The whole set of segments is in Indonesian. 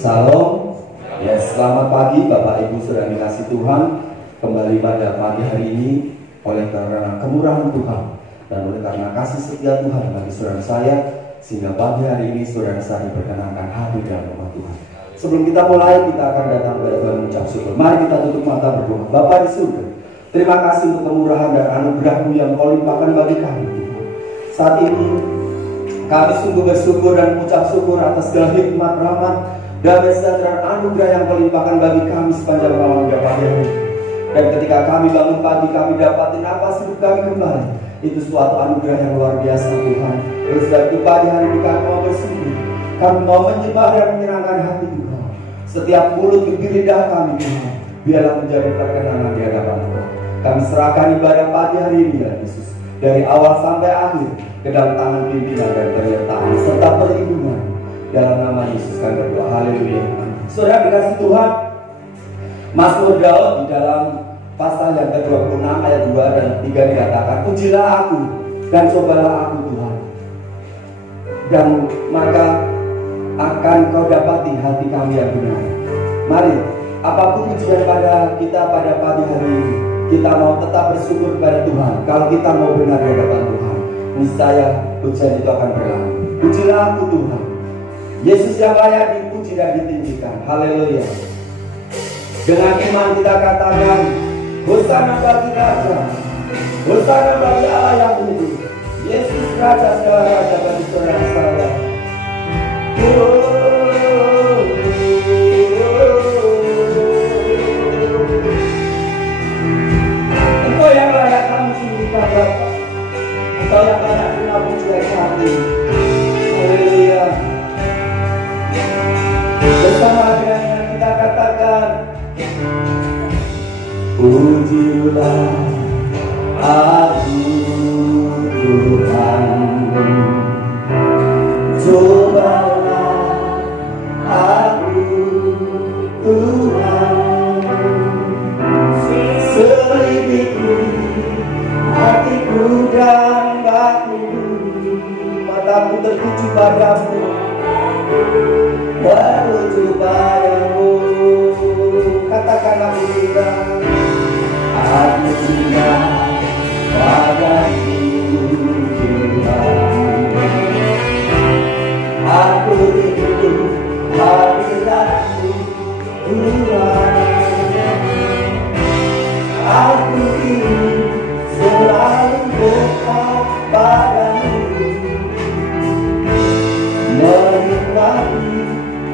Salam. Ya, selamat pagi Bapak Ibu saudara dikasih Tuhan. Kembali pada pagi hari ini oleh karena kemurahan Tuhan dan oleh karena kasih setia Tuhan bagi saudara saya, sehingga pagi hari ini saudara saya diperkenankan hadir dalam rumah Tuhan. Sebelum kita mulai, kita akan datang kepada Tuhan mengucap syukur. Mari kita tutup mata berdoa. Bapa di surga, terima kasih untuk kemurahan dan anugerah-Mu yang Kau limpahkan bagi kami, Tuhan. Saat ini kami sungguh bersyukur dan mengucap syukur atas segala hikmat, rahmat, damai sejahtera dan anugerah yang Kau limpahkan bagi kami sepanjang malam dan pagi hari. Dan ketika kami bangun pagi, kami dapatin napas hidup kami kembali. Itu suatu anugerah yang luar biasa, Tuhan. Oleh sebab itu pagi hari ini kami mau bersujud, kami mau menyembah dan menyenangkan hati Tuhan. Setiap mulut, bibir, lidah kami, Tuhan, biarlah menjadi perkenanan di hadapan Tuhan. Kami serahkan ibadah pagi hari ini, ya Yesus, dari awal sampai akhir ke dalam tangan pimpinan dan penyertaan serta perlindungan. Dalam nama Yesus kami berdoa. Haleluya. Saudara dikasih Tuhan, Mazmur Daud di dalam pasal yang ke-26 ayat 2 dan 3 dikatakan, pujilah aku dan cobalah aku Tuhan, dan maka akan kau dapati hati kami yang benar. Mari, apapun pujian pada kita pada pagi hari ini, kita mau tetap bersyukur kepada Tuhan. Kalau kita mau benar di hadapan Tuhan, niscaya pujian itu akan berlalu. Pujilah aku Tuhan, Yesus yang layak dipuji dan ditinggikan. Haleluya. Dengan iman kita katakan, Hosana bagi Raja, Hosana bagi Allah yang hidup, Yesus Raja segala raja bagi saudara saya. Engkau yang layak kami tinggikan Bapa, Engkau yang layak terima pujian kami. Haleluya. Bersama dengan kita katakan, pujilah aku Tuhan, cobalah aku Tuhan, selidiki hatiku dan batinku, mataku tertuju padamu, tertuju padamu. Katakanlah pujilah aku cinta padamu Tuhan, aku rindu hadiratmu Tuhan, aku ingin selalu dekat padamu, menikmati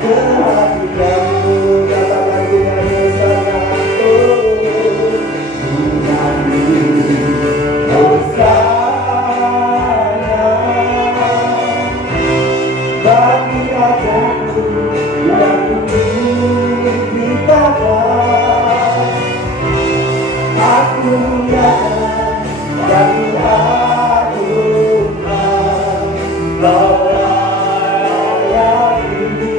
kehadiranmu. Katakan dengan Hosana, bagi Rajaku yang diberikan, aku muliakan dan mengagungkan, layak ini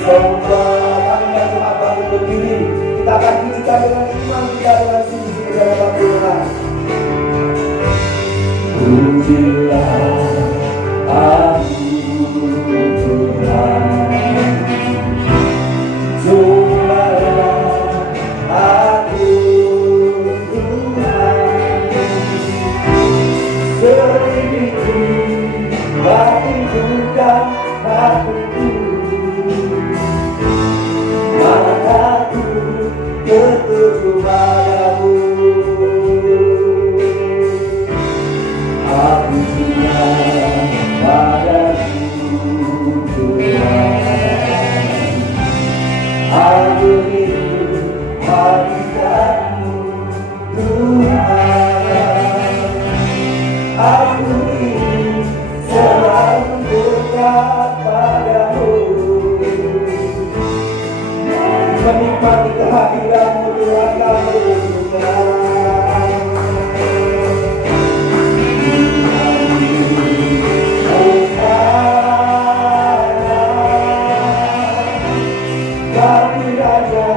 sembah. Kami cuma bangun berdiri, kita akan pujikan dengan iman kita dengan sungguh di hadapan Tuhan. Pujilah aku Tuhan, cobalah aku Tuhan, selidiki batinku dan hatiku, mataku tertuju padamu. Aku cinta padamu Tuhan, aku rindu hadiratmu Tuhan, aku ingin selalu dekat padamu, menikmati kehadiranmu Tuhan kami Tuhan. Bagi Raja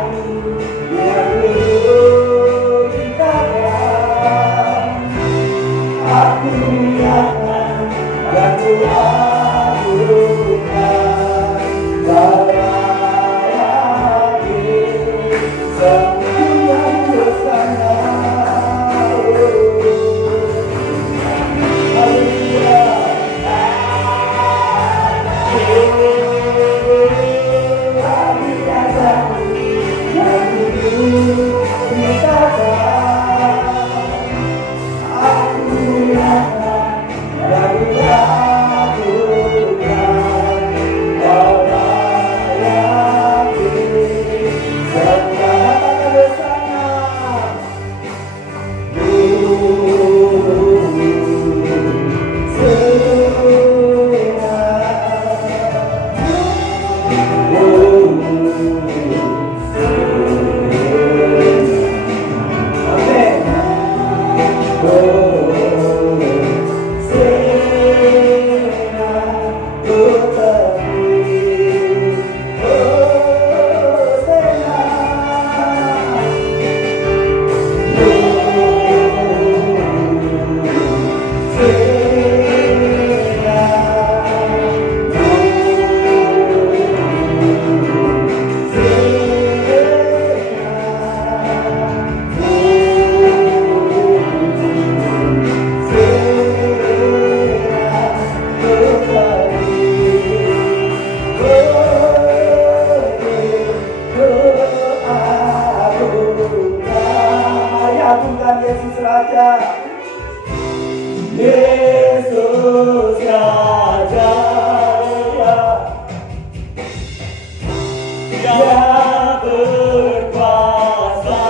Raja, Yesus Raja, Dia berkuasa,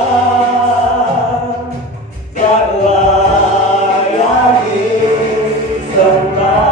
tak layak disembah.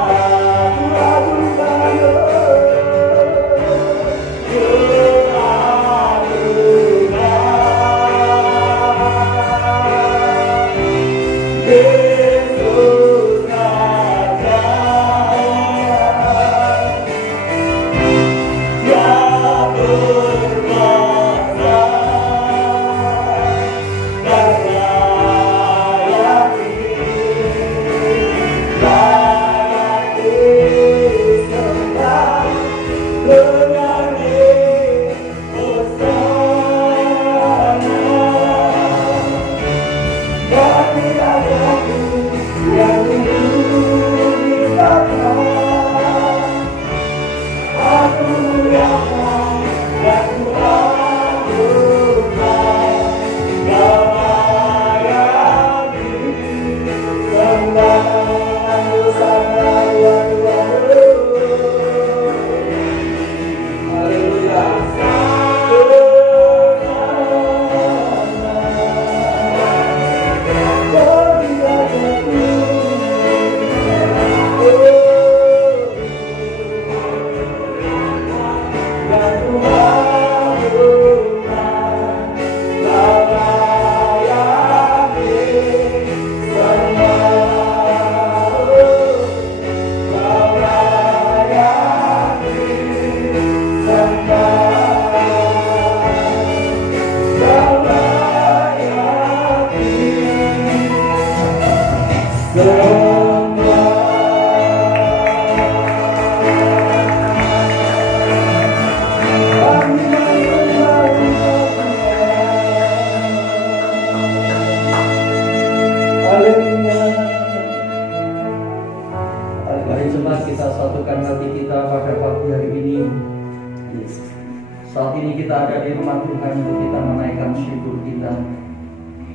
Saat ini kita ada di rumah Tuhan untuk kita menaikkan syukur kita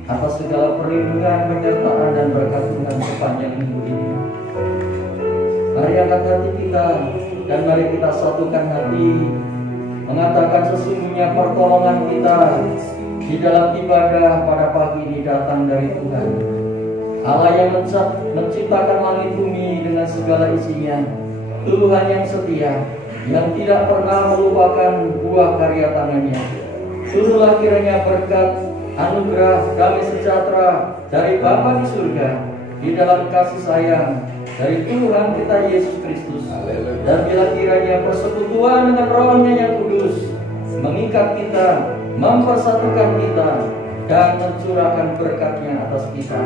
atas segala perlindungan, penyertaan dan berkat Tuhan sepanjang minggu ini. Mari angkat hati kita dan mari kita satukan hati, mengatakan sesungguhnya pertolongan kita di dalam ibadah pada pagi ini datang dari Tuhan, Allah yang menciptakan langit bumi dengan segala isinya, Tuhan yang setia, yang tidak pernah melupakan buah karya tangannya. Turunlah kiranya berkat, anugerah, damai sejahtera dari Bapa di surga, di dalam kasih sayang dari Tuhan kita Yesus Kristus, dan bila kiranya persekutuan dengan Roh-Nya yang kudus mengikat kita, mempersatukan kita, dan mencurahkan berkat-Nya atas kita.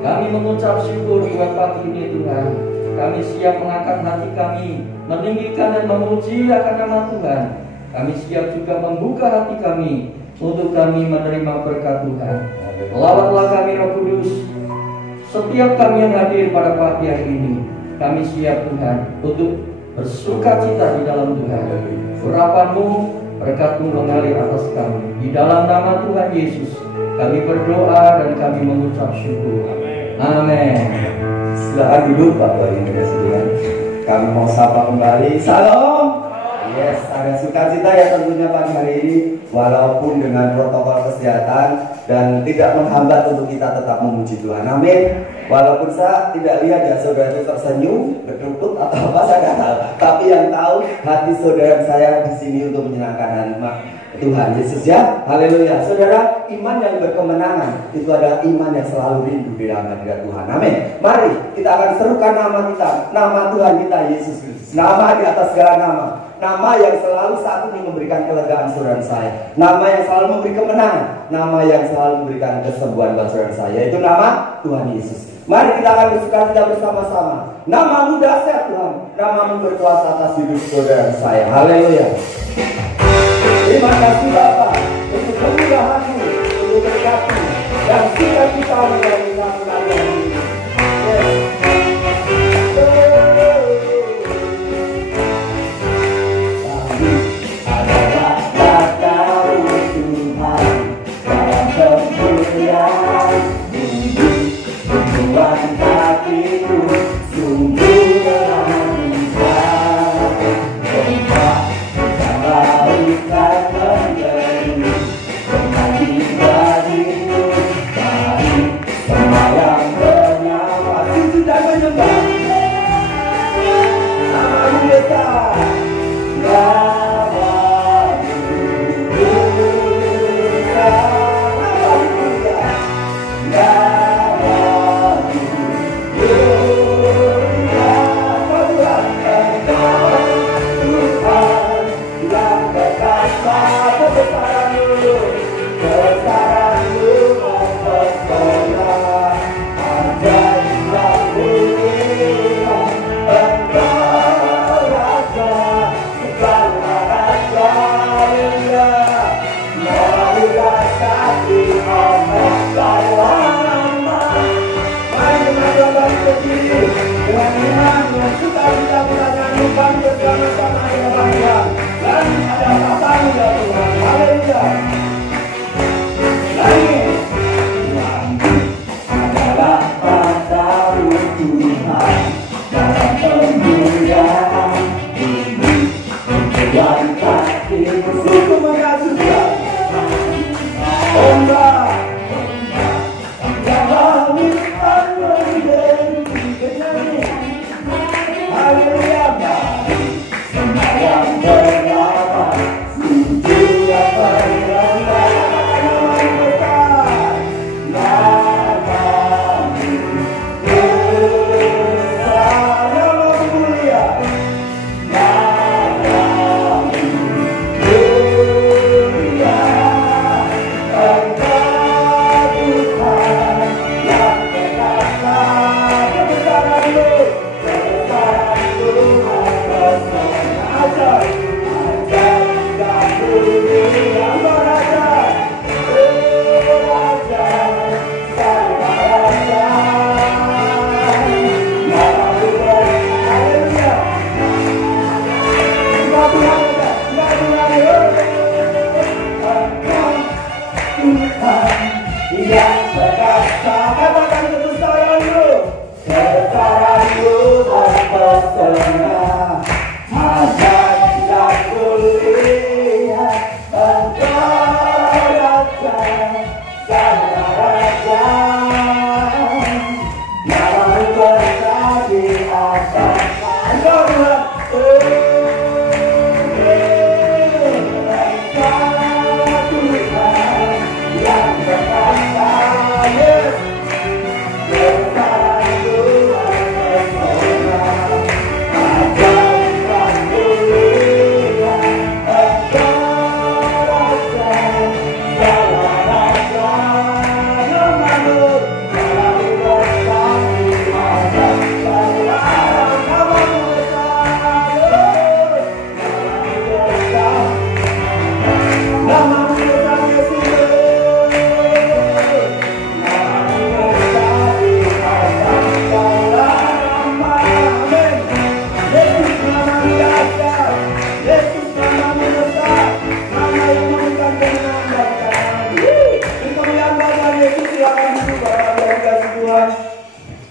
Kami mengucap syukur buat pagi ini Tuhan. Kami siap mengangkat hati kami, meninggikan dan memuji akan nama Tuhan. Kami siap juga membuka hati kami untuk kami menerima berkat Tuhan. Lawatlah kami Roh Kudus. Setiap kami yang hadir pada pagi hari ini, kami siap Tuhan untuk bersukacita di dalam Tuhan. Urapan-Mu, berkat-Mu mengalir atas kami. Di dalam nama Tuhan Yesus, kami berdoa dan kami mengucap syukur. Amin. Silakan duduk Bapak Ibu sekalian. Kami mau sapa kembali. Salam. Yes, ada sukacita ya tentunya pagi hari ini, walaupun dengan protokol kesehatan dan tidak menghambat untuk kita tetap memuji Tuhan. Amin. Walaupun saya tidak lihat ya saudara itu tersenyum, berkerutut atau apa saya tidak tahu. Tapi yang tahu hati saudara saya di sini untuk menyenangkan Tuhan Yesus ya. Haleluya. Saudara, iman yang berkemenangan itu adalah iman yang selalu rindu di dalam hadirat Tuhan. Amin. Mari kita akan serukan nama kita, nama Tuhan kita Yesus Kristus. Nama di atas segala nama. Nama yang selalu saat ini memberikan kelegaan saudara saya. Nama yang selalu memberi kemenangan. Nama yang selalu memberikan kesembuhan buat saudara saya. Itu nama Tuhan Yesus. Mari kita akan bersukacita bersama-sama. Nama-Mu dahsyat Tuhan. Nama-Mu berkuasa atas hidup saudara saya. Haleluya. Terima kasih Bapa untuk kemurahan-Mu, untuk berkat-Mu, dan sukacita melalui nama ini. Kami adalah kata-Mu Tuhan dalam kemuliaan.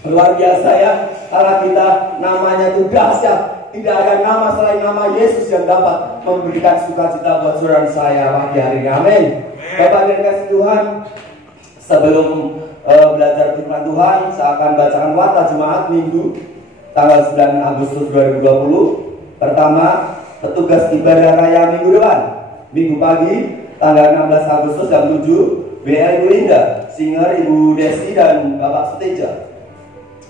Luar biasa ya, kalau kita namanya itu dahsyat. Tidak ada nama selain nama Yesus yang dapat memberikan sukacita buat saudara saya pagi hari ini. Amin. Bapak dan kasih Tuhan, sebelum belajar firman Tuhan, saya akan bacakan Warta Jemaat Minggu tanggal 9 Agustus 2020. Pertama, petugas ibadah raya minggu depan, Minggu pagi tanggal 16 Agustus jam 7, BL Ibu Linda, singer Ibu Desi dan Bapak Suteja.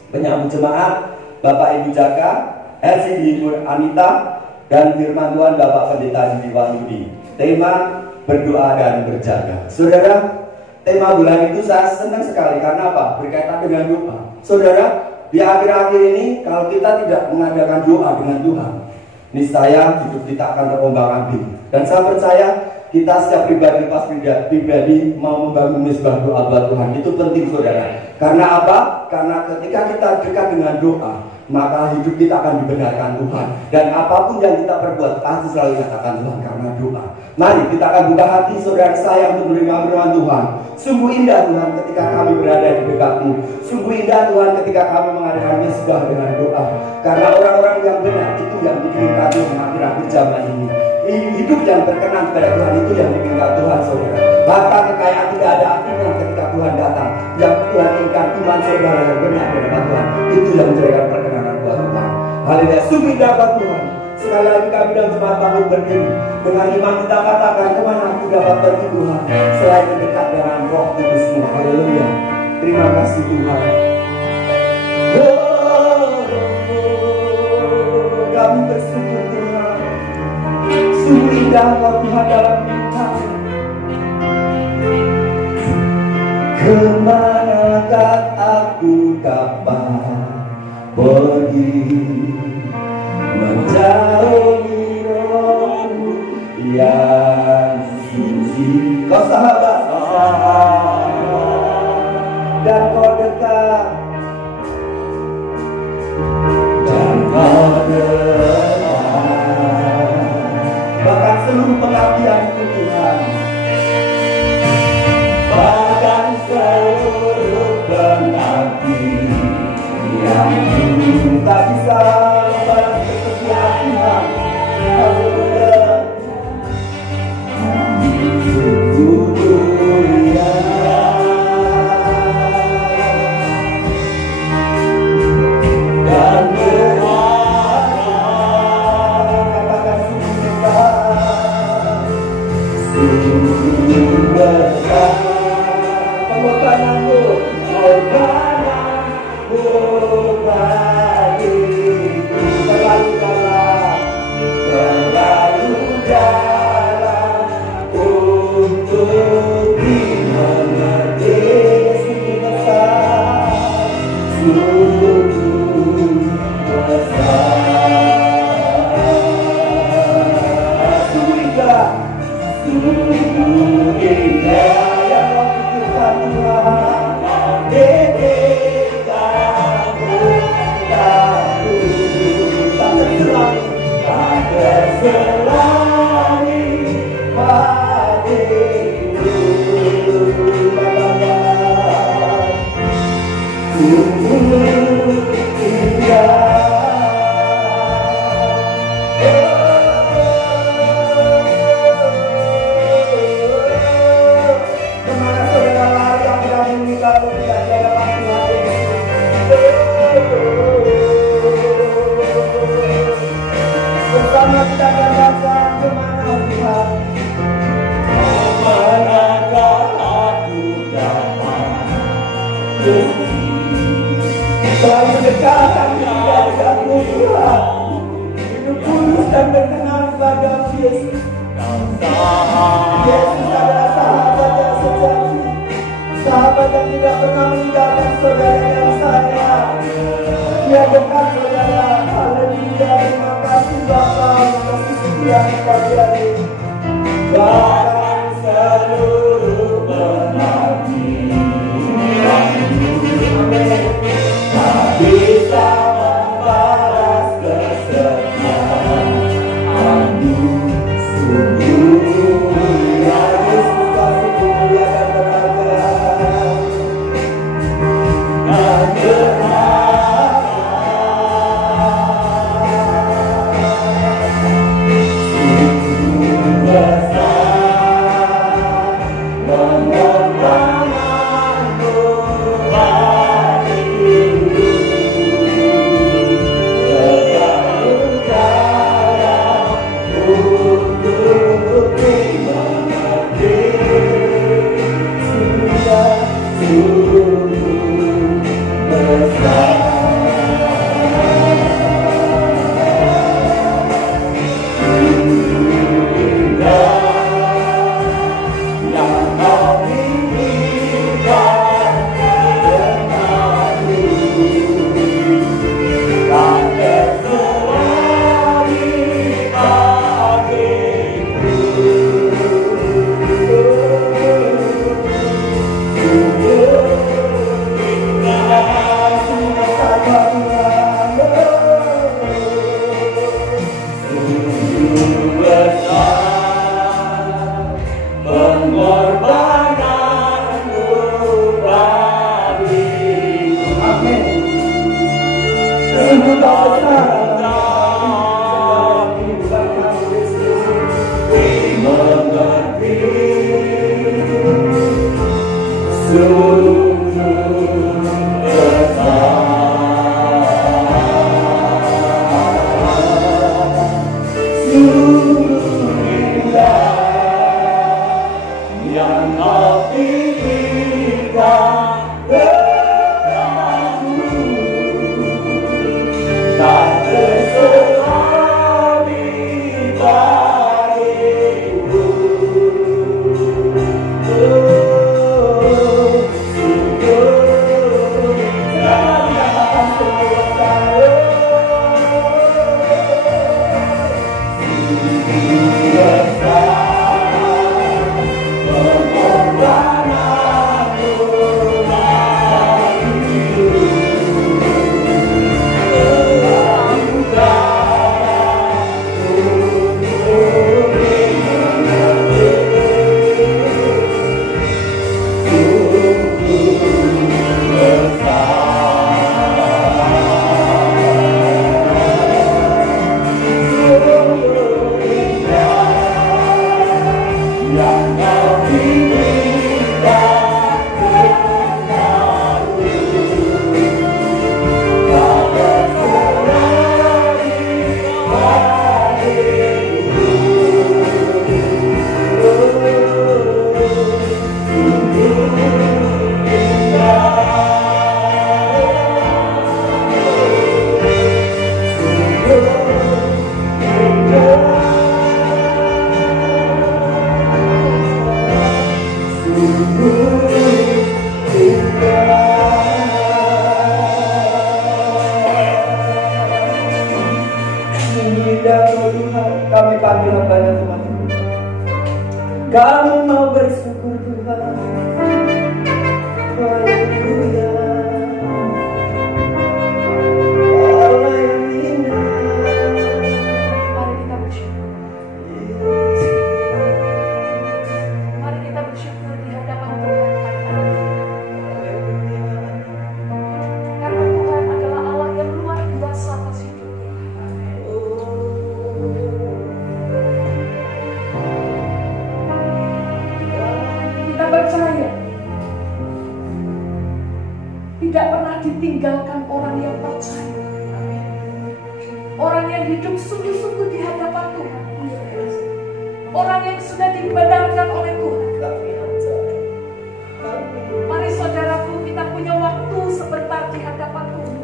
Penyambut jemaat Bapak Ibu Jaka, LCD Ibu Anita, dan firman Tuhan Bapak Pendeta Didi Wahyudi. Tema berdoa dan berjaga. Saudara, tema bulan itu saya senang sekali karena apa? Berkaitan dengan doa. Saudara, di akhir-akhir ini kalau kita tidak mengadakan doa dengan Tuhan, niscaya hidup kita akan terombang-ambing. Dan saya percaya kita setiap pribadi mau membangun misbah doa buat Tuhan. Itu penting saudara. Karena apa? Karena ketika kita dekat dengan doa, maka hidup kita akan dibenarkan Tuhan. Dan apapun yang kita perbuat pasti selalu katakan Tuhan karena doa. Mari kita akan buka hati saudara saya untuk menerima firman Tuhan. Sungguh indah Tuhan ketika kami berada di dekatmu. Sungguh indah Tuhan ketika kami mengadakan misbah dengan doa. Karena orang-orang yang benar itu yang dikirimkan Tuhan akhir-akhir zaman ini. Hidup yang berkenan kepada Tuhan itu yang diminta Tuhan saudara. Bahkan kekayaan tidak ada artinya ketika Tuhan datang. Yang Tuhan inginkan iman saudara yang benar di hadapan Tuhan. Itu yang menjadikan perkenanan buat Tuhan. Haleluya, sungguh indah Tuhan. Sekali lagi kami dan jemaat bangun berdiri. Dengan iman kita katakan, kemana aku dapat pergi Tuhan selain mendekat dengan Roh Kudus-Mu. Haleluya. Terima kasih Tuhan. Kami bersyukur Tuhan. Sungguh indah Engkau Tuhan dalam hidup kami. Kemanakah aku dapat pergi menjauhi rohmu yang suci? Kau sahabat dan kau dekat, dan kau dekat, bahkan seluruh pengabdianku Tuhan, bahkan seluruh pengabdian yang tak bisa membalas kesetiaan Tuhan. Haleluya. Selalu dekat kami denganmu Tuhan, hidup tulus dan berkenan pada Yesus. Yesus adalah sahabat yang sejati, sahabat yang tidak pernah meninggalkan saudara yang sayang. Dia dekat saudara. Haleluya. Terima kasih Bapa, terima kasih setia kepada ini. Bahkan seluruh pengabdian, amin, tak bisa membalas kesetiaanmu. Sungguh ya Yesus, kasih mulia dan berharga dan Kami mau bersyukur Tuhan. Haleluya. Allah yang indah. Mari kita bersyukur. Mari kita bersyukur di hadapan Tuhan pada hari ini. Karena Tuhan adalah Allah yang luar biasa kasih Tuhan. Kita percaya tidak pernah ditinggalkan orang yang percaya. Orang yang hidup sungguh-sungguh di hadapan Tuhan. Orang yang sudah dibenarkan oleh Tuhan. Mari saudaraku, kita punya waktu sebentar di hadapan Tuhan.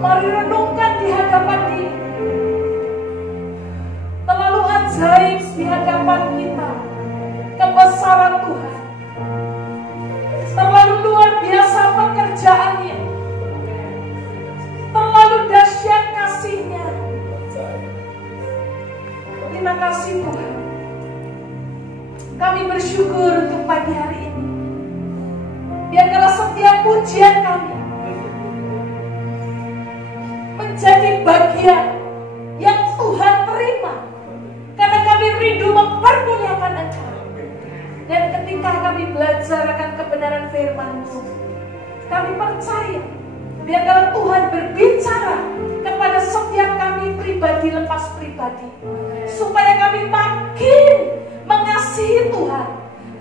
Mari renungkan di hadapan Dia. Terlalu ajaib di hadapan kita kebesaran Tuhan. Terlalu luar biasa pekerjaannya. Terlalu dahsyat kasih-Nya. Terima kasih Tuhan. Kami bersyukur untuk pagi hari ini. Biarlah setiap pujian kami menjadi bagian yang Tuhan terima. Karena kami rindu mempermuliakan Engkau. Dan ketika kami belajar akan kebenaran firman-Mu, kami percaya biarlah Tuhan berbicara kepada setiap kami pribadi lepas pribadi, supaya kami makin mengasihi Tuhan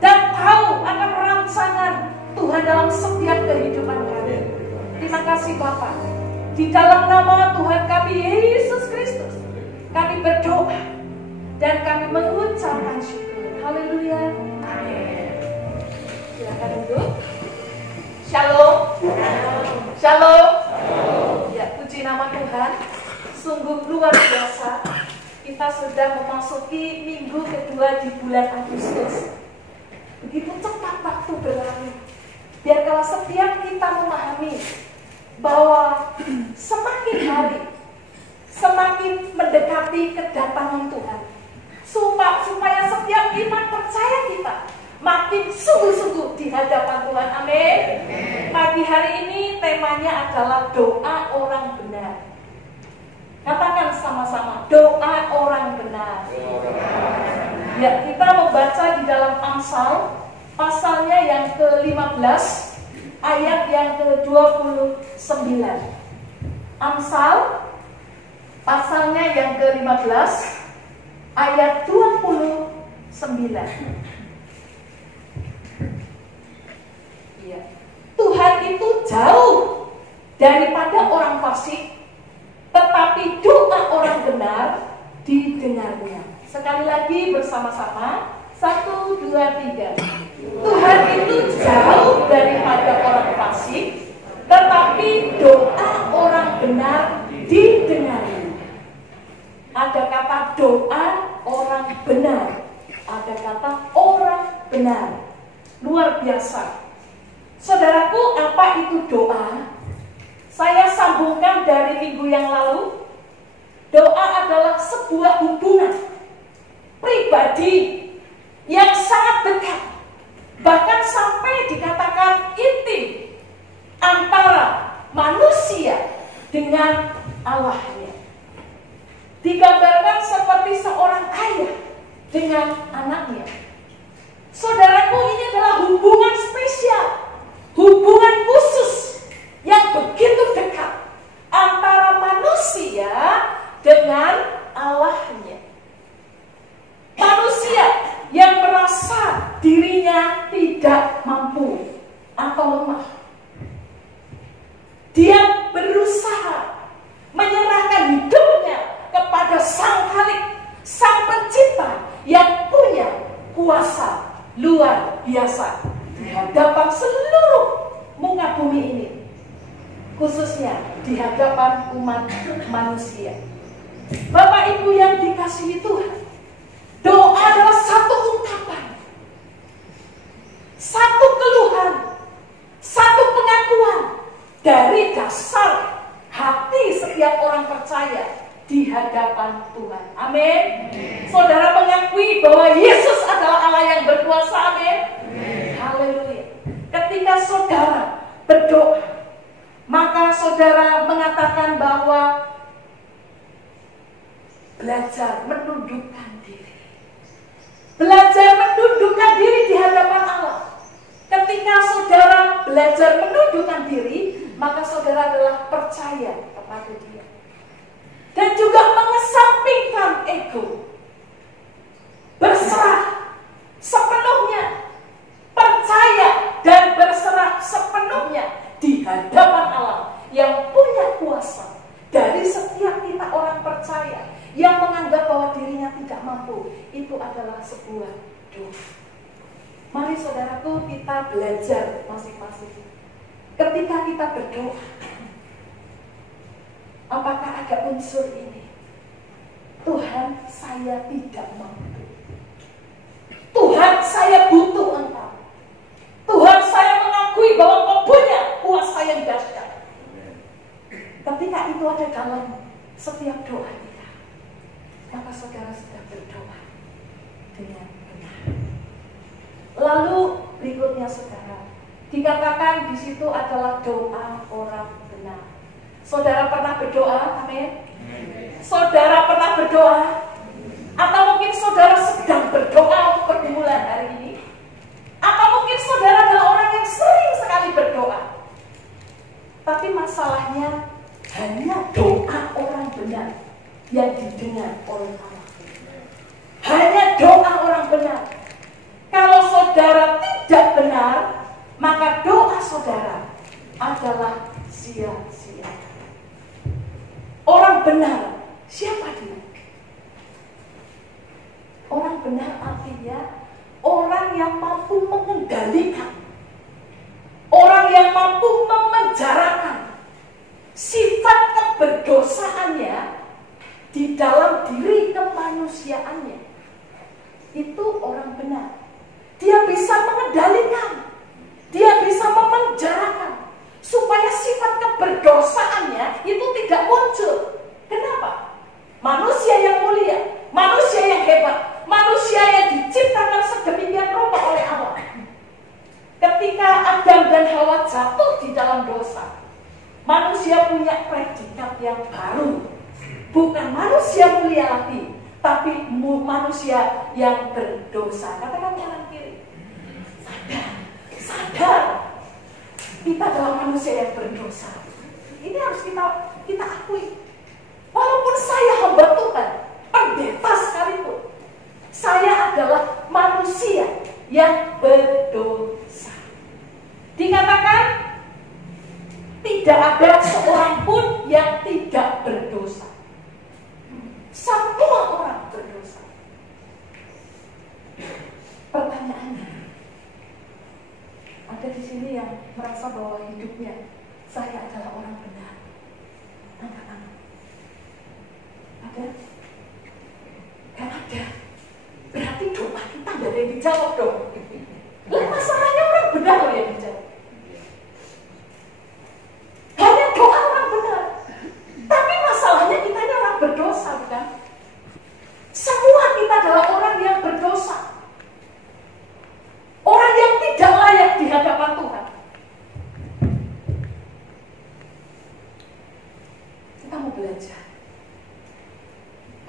dan tahu akan rancangan Tuhan dalam setiap kehidupan kami. Terima kasih Bapa. Di dalam nama Tuhan kami Yesus Kristus, kami berdoa dan kami mengucapkan syukur. Haleluya. Amin. Silakan duduk. Shalom. Shalom. Ya, puji nama Tuhan. Sungguh luar biasa. Kita sudah memasuki minggu kedua di bulan Agustus. Begitu cepat waktu berlalu. Biarlah setiap kita memahami bahwa semakin hari semakin mendekati kedatangan Tuhan. Supaya setiap iman percaya kita makin sungguh-sungguh di hadapan Tuhan. Amin. Pagi hari ini temanya adalah doa orang benar. Katakan sama-sama, doa orang benar. Ya, kita membaca di dalam Amsal pasalnya yang ke-15 ayat yang ke-29. Amsal pasalnya yang ke-15 ayat 29. Ya. Tuhan itu jauh daripada orang fasik, tetapi doa orang benar didengarnya. Sekali lagi bersama-sama, 1, 2, 3. Tuhan itu jauh daripada orang fasik, tetapi doa orang benar didengarnya. Ada kata doa orang benar, ada kata orang benar. Luar biasa. Saudaraku, apa itu doa? Saya sambungkan dari minggu yang lalu. Doa adalah sebuah hubungan pribadi yang sangat dekat, bahkan sampai dikatakan intim antara manusia dengan Allahnya. Digambarkan seperti seorang ayah dengan anaknya. Saudaraku, ini adalah hubungan spesial, hubungan khusus yang begitu dekat antara manusia dengan Allahnya. Manusia yang merasa dirinya tidak mampu atau lemah, dia berusaha menyerahkan hidupnya kepada Sang Khalik, Sang Pencipta yang punya kuasa luar biasa di hadapan seluruh muka bumi ini, khususnya di hadapan umat manusia. Bapak Ibu yang dikasihi Tuhan, doa adalah satu ungkapan, satu keluhan, satu pengakuan dari dasar hati setiap orang percaya di hadapan Tuhan. Amin. Saudara mengakui bahwa Yesus adalah berkuasa, amin. Haleluya. Ketika saudara berdoa, maka saudara mengatakan bahwa belajar menundukkan diri. Belajar menundukkan diri di hadapan Allah. Ketika saudara belajar menundukkan diri, maka saudara adalah percaya kepada Dia. Dan juga mengesampingkan ego. Berserah sepenuhnya, percaya dan berserah sepenuhnya di hadapan Allah yang punya kuasa. Dari setiap kita orang percaya yang menganggap bahwa dirinya tidak mampu, itu adalah sebuah dosa. Mari saudaraku, kita belajar masing-masing. Ketika kita berdoa, apakah ada unsur ini? Tuhan, saya tidak mampu. Tuhan, saya butuh Engkau. Tuhan, saya mengakui bahwa Engkau punya kuasa yang dahsyat. Ketika itu ada dalam setiap doa kita, maka saudara sudah berdoa dengan benar. Lalu berikutnya saudara, dikatakan di situ adalah doa orang benar. Saudara pernah berdoa, amin? Saudara pernah berdoa? Atau mungkin saudara sedang berdoa untuk pergumulan hari ini? Atau mungkin saudara adalah orang yang sering sekali berdoa? Tapi masalahnya hanya doa orang benar yang didengar oleh Allah. Hanya doa orang benar. Kalau saudara tidak benar, maka doa saudara adalah sia-sia. Orang benar, siapa dia? Orang benar artinya orang yang mampu mengendalikan, orang yang mampu memenjarakan sifat keberdosaannya di dalam diri kemanusiaannya. Itu orang benar. Dia bisa mengendalikan, dia bisa memenjarakan supaya sifat keberdosaannya itu tidak muncul. Kenapa? Manusia yang mulia, manusia yang hebat, manusia yang diciptakan sedemikian rupa oleh Allah. Ketika Adam dan Hawa jatuh di dalam dosa, manusia punya predikat yang baru. Bukan manusia mulia lagi, tapi manusia yang berdosa. Katakan kanan kiri. Sadar. Kita adalah manusia yang berdosa. Ini harus kita akui. Walaupun saya hamba Tuhan, pendeta sekalipun, saya adalah manusia yang berdosa. Dikatakan tidak ada seorang pun yang tidak berdosa. Semua orang berdosa. Pertanyaannya, ada di sini yang merasa bahwa hidupnya saya adalah orang benar. Angkat tangan. Ada? Gak ada. Berarti doa kita gak ada yang dijawab dong. Lah masalahnya orang benar loh yang dijawab. Hanya doa orang benar. Tapi masalahnya kita ini orang berdosa, bukan? Semua kita adalah orang yang berdosa. Orang yang tidak layak di hadapan Tuhan. Kita mau belajar.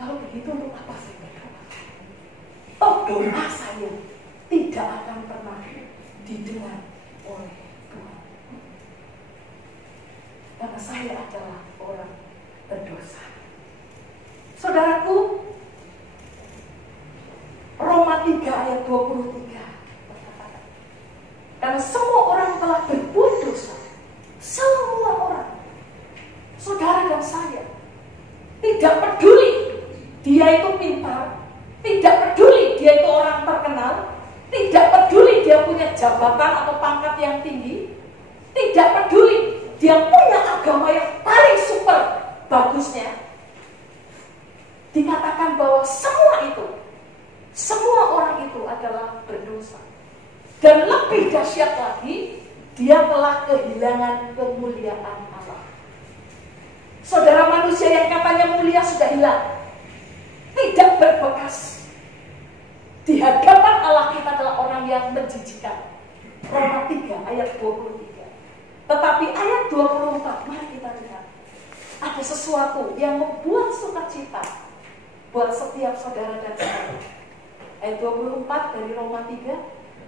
Kalau begitu untuk apa saya berdoa? Oh, doa saya tidak akan pernah didengar oleh Tuhan. Karena saya adalah orang berdosa. Saudaraku, Roma 3 ayat 23. Karena semua orang telah berbuat dosa. Semua orang. Saudara dan saya. Tidak peduli dia itu pintar. Tidak peduli dia itu orang terkenal. Tidak peduli dia punya jabatan atau pangkat yang tinggi. Tidak peduli dia punya agama yang paling super bagusnya. Dikatakan bahwa semua orang itu adalah berdosa. Dan lebih dahsyat lagi, dia telah kehilangan kemuliaan Allah. Saudara, manusia yang katanya mulia sudah hilang, tidak berbekas. Di hadapan Allah kita adalah orang yang menjijikan. Roma 3 ayat 23. Tetapi ayat 24, mari kita lihat. Ada sesuatu yang membuat sukacita buat setiap saudara dan saudara. Ayat 24 dari Roma 3.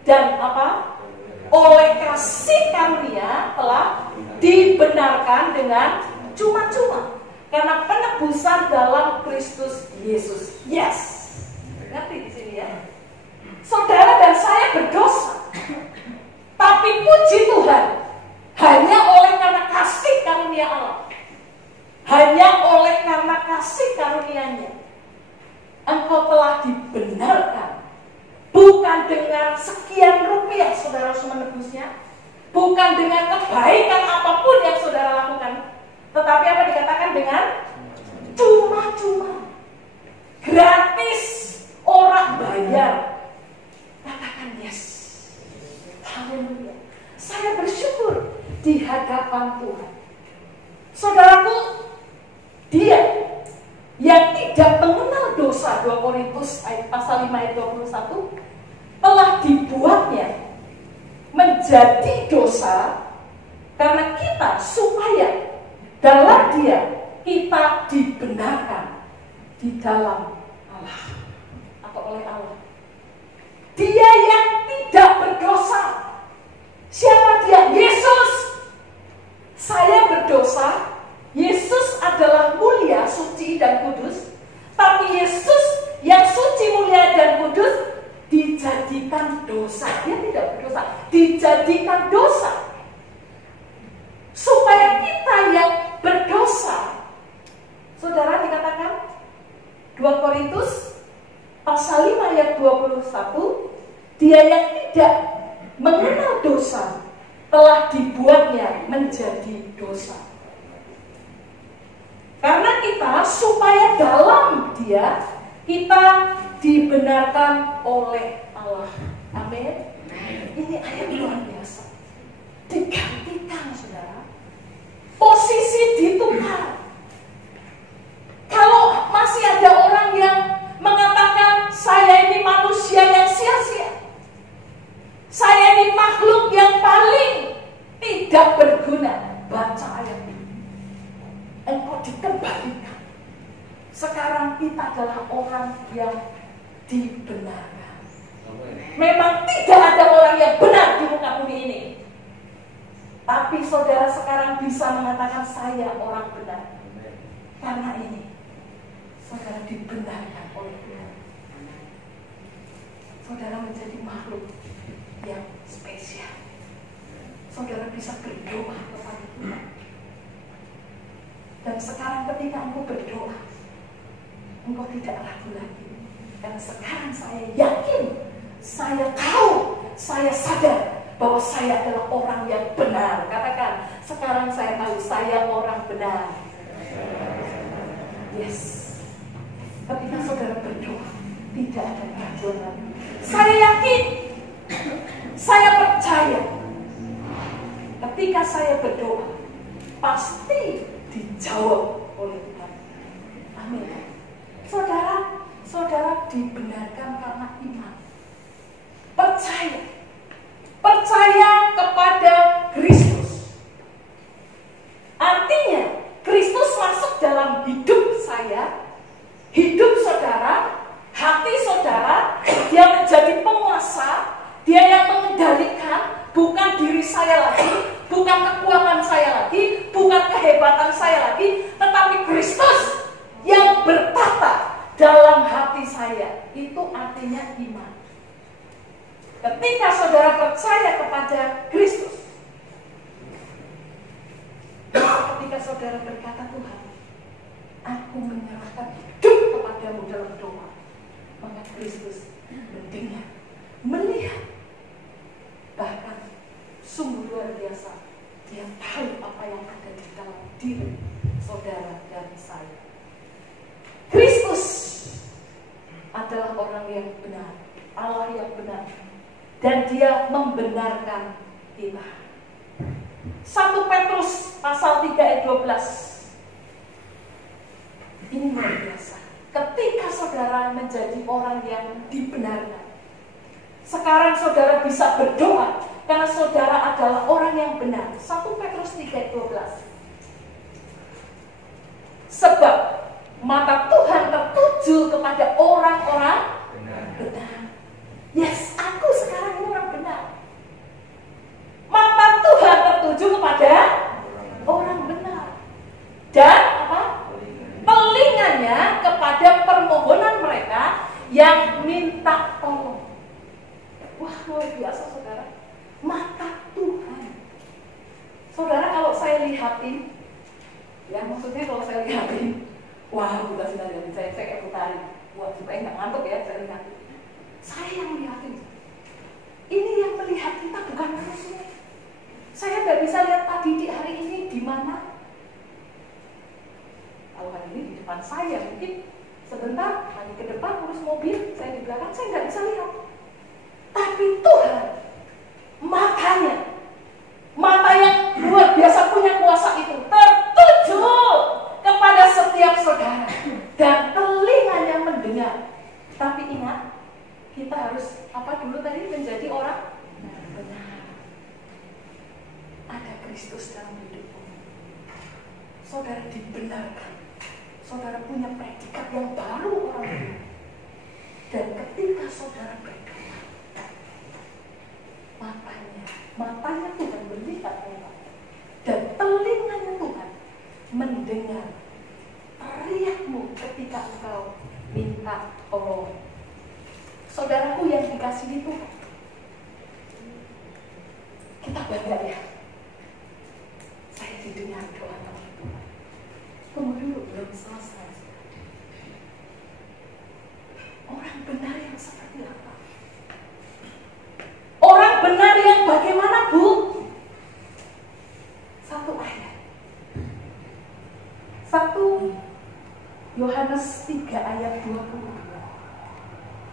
Dan apa? Oleh kasih karunia telah dibenarkan dengan cuma-cuma karena penebusan dalam Kristus Yesus. Yes. Ngerti di sini ya? Saudara dan saya berdosa. Tapi puji Tuhan, hanya oleh karena kasih karunia Allah. Hanya oleh karena kasih karunia-Nya engkau telah dibenarkan. Bukan dengan sekian rupiah saudara harus menebusnya. Bukan dengan kebaikan apapun yang saudara lakukan. Tetapi apa dikatakan dengan cuma-cuma. Gratis. Orang bayar. Katakan yes. Haleluya. Saya bersyukur di hadapan Tuhan. Saudaraku, dia yang tidak mengenal dosa, 2 Korintus pasal 5 ayat 21, telah dibuatnya menjadi dosa karena kita, supaya dalam dia kita dibenarkan di dalam Allah atau oleh Allah. Dia yang tidak berdosa. Siapa dia? Yesus. Saya berdosa. Yesus adalah mulia, suci dan kudus. Tapi Yesus yang suci, mulia dan kudus dijadikan dosa. Dia tidak berdosa, dijadikan dosa. Supaya kita yang berdosa, saudara, dikatakan 2 Korintus pasal 5 ayat 21, dia yang tidak mengenal dosa telah dibuatnya menjadi dosa. Karena kita, supaya dalam dia kita dibenarkan oleh Allah. Amin. Ini ayat luar biasa. Digantikan, saudara. Posisi ditukar. Kalau masih ada orang yang mengatakan saya ini manusia yang sia-sia, saya ini makhluk yang paling tidak berguna, baca ayat ini. Engkau dikembalikan. Sekarang kita adalah orang yang dibenarkan. Memang tidak ada orang yang benar di muka bumi ini. Tapi saudara sekarang bisa mengatakan saya orang benar. Karena ini saudara dibenarkan oleh Tuhan. Saudara menjadi makhluk yang spesial. Saudara bisa berdoa kepada Tuhan. Dan sekarang ketika engkau berdoa, engkau tidak ragu lagi. Karena sekarang saya yakin, saya tahu, saya sadar bahwa saya adalah orang yang benar. Katakan, sekarang saya tahu saya orang benar. Yes. Ketika saudara berdoa, tidak ada keraguan lagi. Saya yakin, saya percaya, ketika saya berdoa, pasti dijawab oleh Tuhan. Amin. Saudara dibenarkan karena iman. Percaya kepada Kristus. Artinya Kristus masuk dalam hidup saya, hidup saudara, hati saudara. Dia menjadi penguasa. Dia yang mengendalikan, bukan diri saya lagi, bukan kekuatan saya lagi, bukan kehebatan saya lagi, tetapi Kristus yang bertata dalam hati saya. Itu artinya iman. Ketika saudara percaya kepada Kristus, ketika saudara berkata, Tuhan, aku menyerahkan hidup kepadamu dalam doa, maka Kristus mendengar, melihat, bahkan sungguh luar biasa, dia tahu apa yang ada di dalam diri saudara dan saya. Kristus adalah orang yang benar, Allah yang benar, dan dia membenarkan kita. 1 Petrus pasal 3 ayat 12. Ini luar biasa. Ketika saudara menjadi orang yang dibenarkan, Sekarang saudara bisa berdoa karena saudara adalah orang yang benar. 1 Petrus 3:12. Sebab mata Tuhan tertuju kepada orang-orang benar. Yes, aku sekarang ini orang benar. Mata Tuhan tertuju kepada orang benar. Dan apa? Telinganya kepada permohonan mereka yang minta tolong. Wah, luar biasa saudara. Mata Tuhan. Saudara, kalau saya lihatin, ya maksudnya kalau saya lihatin, wah bukan sih lihatin, saya kayak putarin. Wah, supaya nggak ngantuk ya, saya lihatin. Saya yang lihatin. Ini yang melihat kita bukan manusia. Saya nggak bisa lihat Pak Didi hari ini di mana. Kalau hari ini di depan saya, mungkin sebentar lagi ke depan urus mobil, saya di belakang, saya nggak bisa lihat. Tapi Tuhan, matanya, mata yang luar biasa punya kuasa itu tertuju kepada setiap saudara dan telinganya mendengar. Tapi ingat, kita harus apa dulu tadi, menjadi orang benar. Ada Kristus dalam hidupmu. Saudara dibenarkan. Saudara punya predikat yang baru orang benar. Dan ketika saudara berdoa, matanya Tuhan melihat engkau, dan telinganya Tuhan mendengar teriakmu ketika engkau minta tolong. Saudaraku yang dikasihi Tuhan, kita bangga ya. Saya didengar doa Tuhan. Tunggu dulu, belum selesai. Orang benar yang seperti apa? Orang benar yang bagaimana, Bu? Satu ayat. 1 Yohanes 3 ayat 22.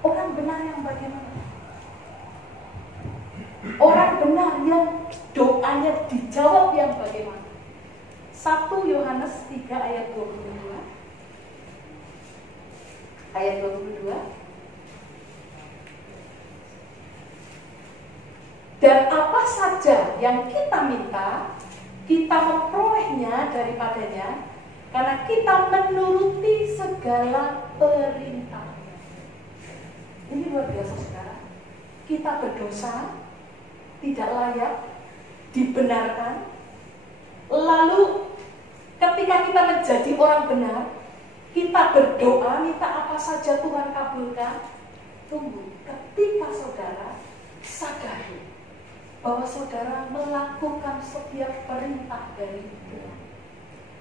Orang benar yang bagaimana? Orang benar yang doanya dijawab yang bagaimana? 1 Yohanes 3 ayat 22. Ayat 22. Dan apa saja yang kita minta, kita memperolehnya daripadanya, karena kita menuruti segala perintah. Ini luar biasa saudara. Kita berdosa, tidak layak, dibenarkan. Lalu ketika kita menjadi orang benar, kita berdoa, minta apa saja Tuhan kabulkan. Tunggu, ketika saudara sadari bahwa saudara melakukan setiap perintah dari Tuhan.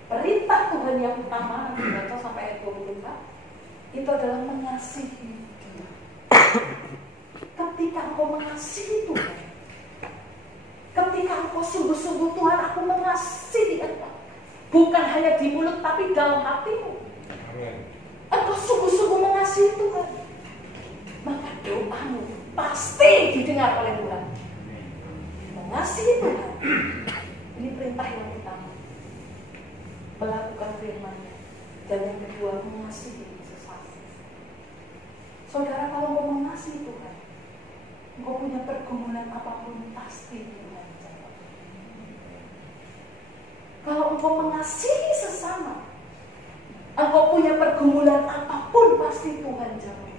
Perintah Tuhan yang utama, nanti baca sampai ayat 24, itu adalah mengasihi Dia. Ketika engkau mengasihi Tuhan, ketika engkau sungguh-sungguh Tuhan, aku mengasihi engkau, bukan hanya di mulut tapi dalam hatimu. Engkau sungguh-sungguh mengasihi Tuhan, maka doamu pasti didengar oleh Tuhan. Mengasihi Tuhan, ini perintah yang utama. Melakukan firman-Nya. Dan yang kedua, mengasihi sesama. Saudara, kalau mau mengasihi Tuhan, engkau punya pergumulan apapun, pasti Tuhan jawab. Kalau engkau mengasihi sesama, engkau punya pergumulan apapun, pasti Tuhan jawab.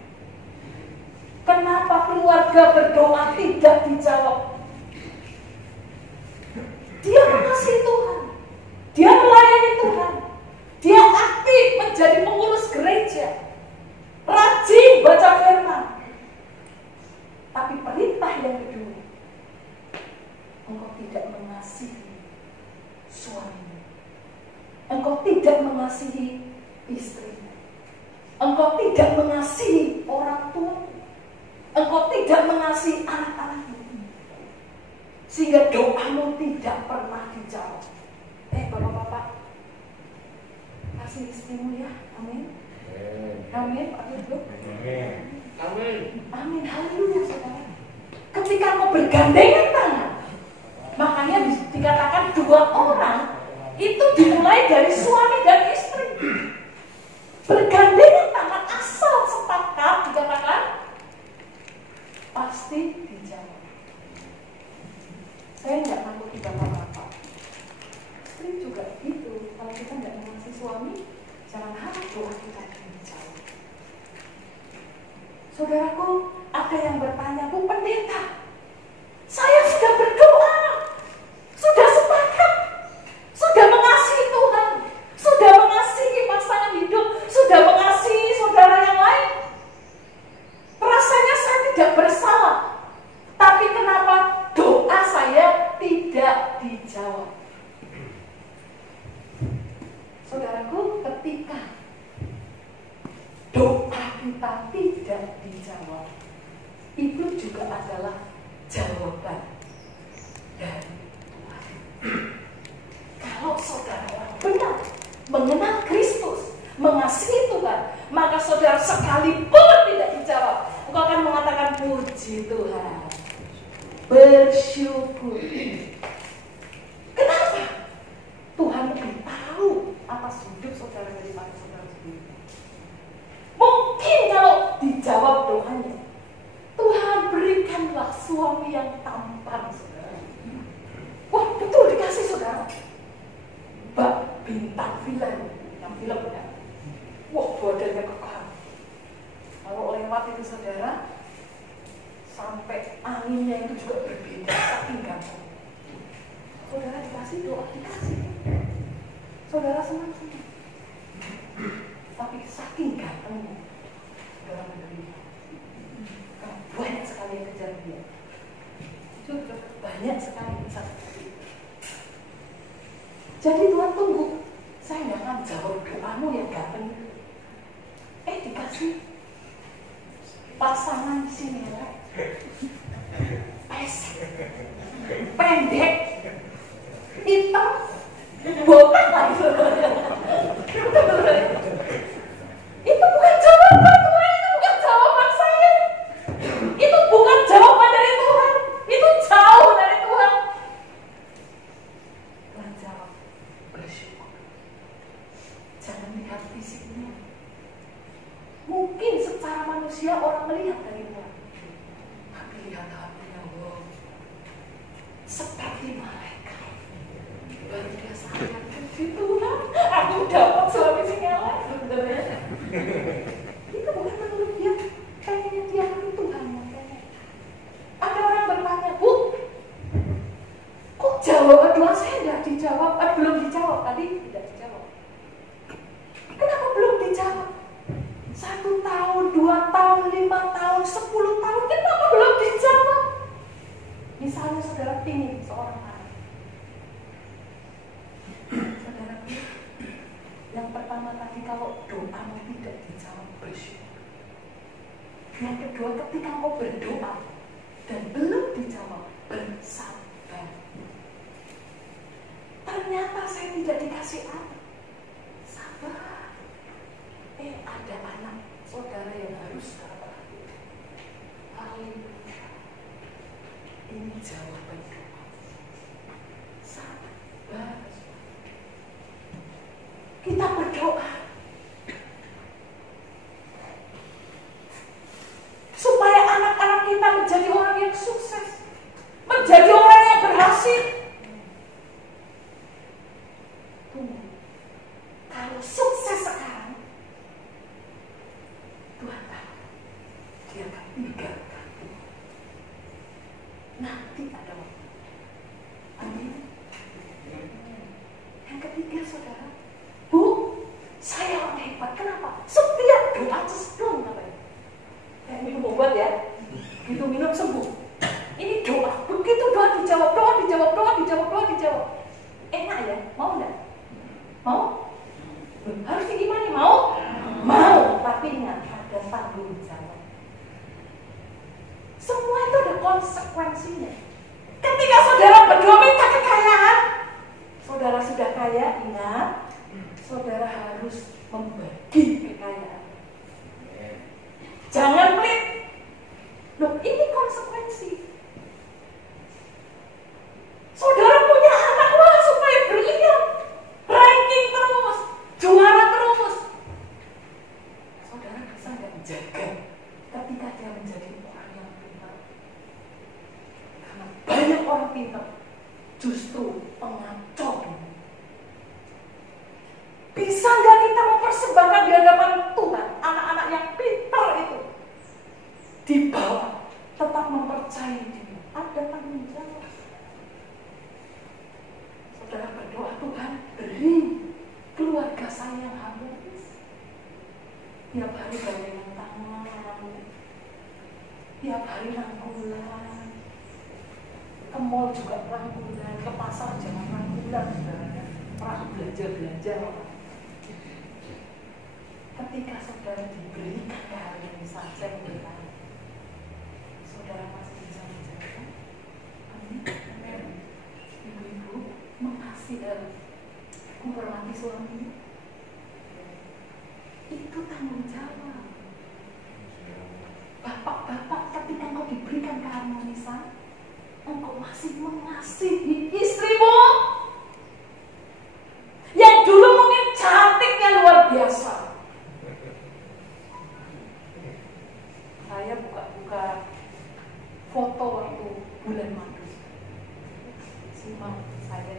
Kenapa keluarga berdoa tidak dijawab? Dia mengasihi Tuhan, dia melayani Tuhan, dia aktif menjadi pengurus gereja, rajin baca firman. Tapi perintah yang kedua, engkau tidak mengasihi suamimu, engkau tidak mengasihi istrimu, engkau tidak mengasihi orang tuamu, engkau tidak mengasihi anak-anakmu, sehingga doamu tidak pernah dijawab. Bapak-bapak, kasih istrimu ya, amin. Amin, Pak Ibu. Amin. Amin, haleluya saudara. Ketika mau bergandengan tangan, makanya dikatakan dua orang itu dimulai dari suami dan istri. Bergandengan tangan asal sepakat, dikatakan pasti juga adalah jawaban dari Tuhan. Kalau saudara benar mengenal Kristus, mengasihi Tuhan, maka saudara sekalipun tidak dijawab, engkau akan mengatakan puji Tuhan, bersyukur. Kenapa? Tuhan lebih tahu atas hidup saudara daripada saudara sendiri. Mungkin kalau dijawab doanya, Tuhan berikanlah suami yang tampan, saudara. Wah, betul dikasih saudara. Mbak bintang film, yang film ya. Wah, badannya kekar. Kalau lewat itu saudara, sampai anginnya itu juga berbeda, saking ganteng. Saudara dikasih doa, dikasih. Saudara senang-senang. Tapi saking gantengnya, saudara menderita. Banyak sekali yang kejar dia. Itu banyak sekali bisa seperti itu. Jadi Tuhan tunggu, saya nggak akan jawab doamu yang ganteng itu. Dikasih pasangan sini ya, pendek, hitam, botak lagi. Itu bukan jawaban Tuhan, itu bukan jawaban saya. Itu bukan jawaban dari Tuhan, itu jauh dari Tuhan. Tuhan jawab, bersyukur. Jangan lihat fisiknya. Mungkin secara manusia orang melihat dari luar, tapi lihat hatinya, wow, seperti malaikat. Baru dia sadar, Tuhan, aku dapat suami singalan sebenarnya. Itu bukan menurut dia, kayaknya dia menurut Tuhan. Ada orang bertanya, Bu, kok jawaban doa saya tidak dijawab? Belum dijawab, tadi tidak dijawab. Kenapa belum dijawab? 1 tahun, 2 tahun, 5 tahun, 10 tahun, kenapa belum dijawab? Misalnya saudara ingin seorang anak, saudara, yang pertama tadi kalau doamu tidak dijawab, bersyukur. Yang kedua, ketika kau berdoa dan belum dijawab, bersabar. Ternyata saya tidak dikasih anak, sabar. Ada anak saudara yang harus sabar. Haleluya. Ini jawaban doa. Sabar. Kita berdoa supaya anak-anak kita menjadi orang yang sukses, menjadi orang yang berhasil. Tunggu. Kalau sukses sekarang, Tuhan tahu dia akan tinggalkan Tuhan. Nanti ada waktu. Amin. Yang ketiga saudara, Bu, saya orang hebat. Kenapa? Setiap doa cesplung katanya. Kayak minum obat ya, gitu minum sembuh. Ini doa, begitu doa dijawab, doa dijawab, doa dijawab, doa dijawab. Enak ya? Mau enggak? Mau? Harus diimani, mau? Mau, tapi ingat ada tanggung jawab. Semua itu ada konsekuensinya. Ketika saudara berdoa minta kekayaan, saudara sudah kaya, ingat, saudara harus membagi kekayaan. Jangan pelit. Loh, ini konsekuensi. Saudara punya anak, wah supaya brilian, ranking terus, juara terus. Saudara bisa nggak menjaga ketika dia menjadi orang yang pintar? Karena banyak orang pintar justru pengacau. Bisa nggak kita mempersembahkan di hadapan Tuhan anak-anak yang pintar itu? Dibawa, tetap mempercayai dia. Ada tanggung jawab. Saudara berdoa, Tuhan beri keluarga saya yang harmonis. Tiap hari gandengan tangan, tiap hari rangkulan, ke mall juga rangkulan, ke pasar jangan rangkulan, saudara. Pernah belanja-belanja. Ketika saudara diberikan keharmonisan, saya berkata, saudara suami. Itu tanggung jawab. Bapak-bapak, ketika engkau diberikan keharmonisan, engkau masih mengasihi istrimu yang dulu mungkin cantiknya luar biasa. Saya buka-buka foto waktu bulan madu, simak saya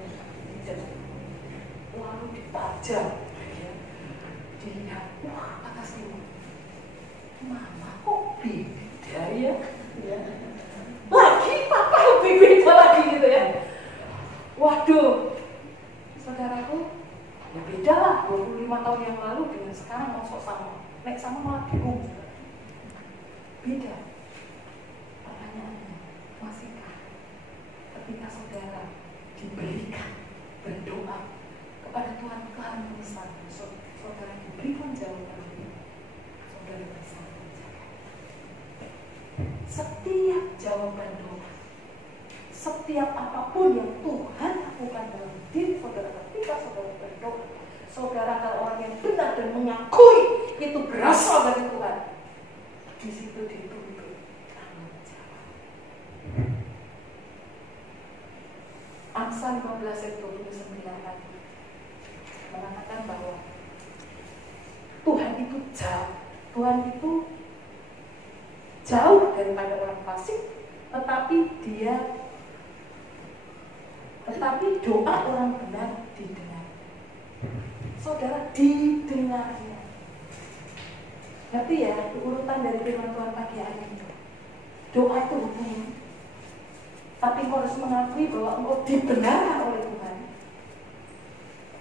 lalu dipajang, dilihat, wah kata saya, mama kok beda ya? Lagi papa lebih beda lagi gitu ya. Waduh, saudaraku, ya beda lah 25 tahun yang lalu dengan sekarang mau sok sama. Nek sama malah bingung. Beda. Pertanyaannya, masihkah ketika saudara diberikan berdoa kepada Tuhan keharmonisan, saudara diberikan jawaban ini, saudara bisa menjaga. Setiap jawaban doa, setiap apapun yang Tuhan lakukan dalam diri saudara ketika saudara berdoa, saudara adalah orang yang benar dan mengakui itu berasal dari Tuhan. Di situ dituntut tanggung jawab. Amsal 15:29 mengatakan bahwa Tuhan itu jauh daripada orang fasik, tetapi doa orang benar didengar. Saudara, didengarnya. Berarti ya, urutan dari firman Tuhan pagi hari ini. Doa itu hubungan. Tapi engkau harus mengakui bahwa engkau dibenarkan oleh Tuhan.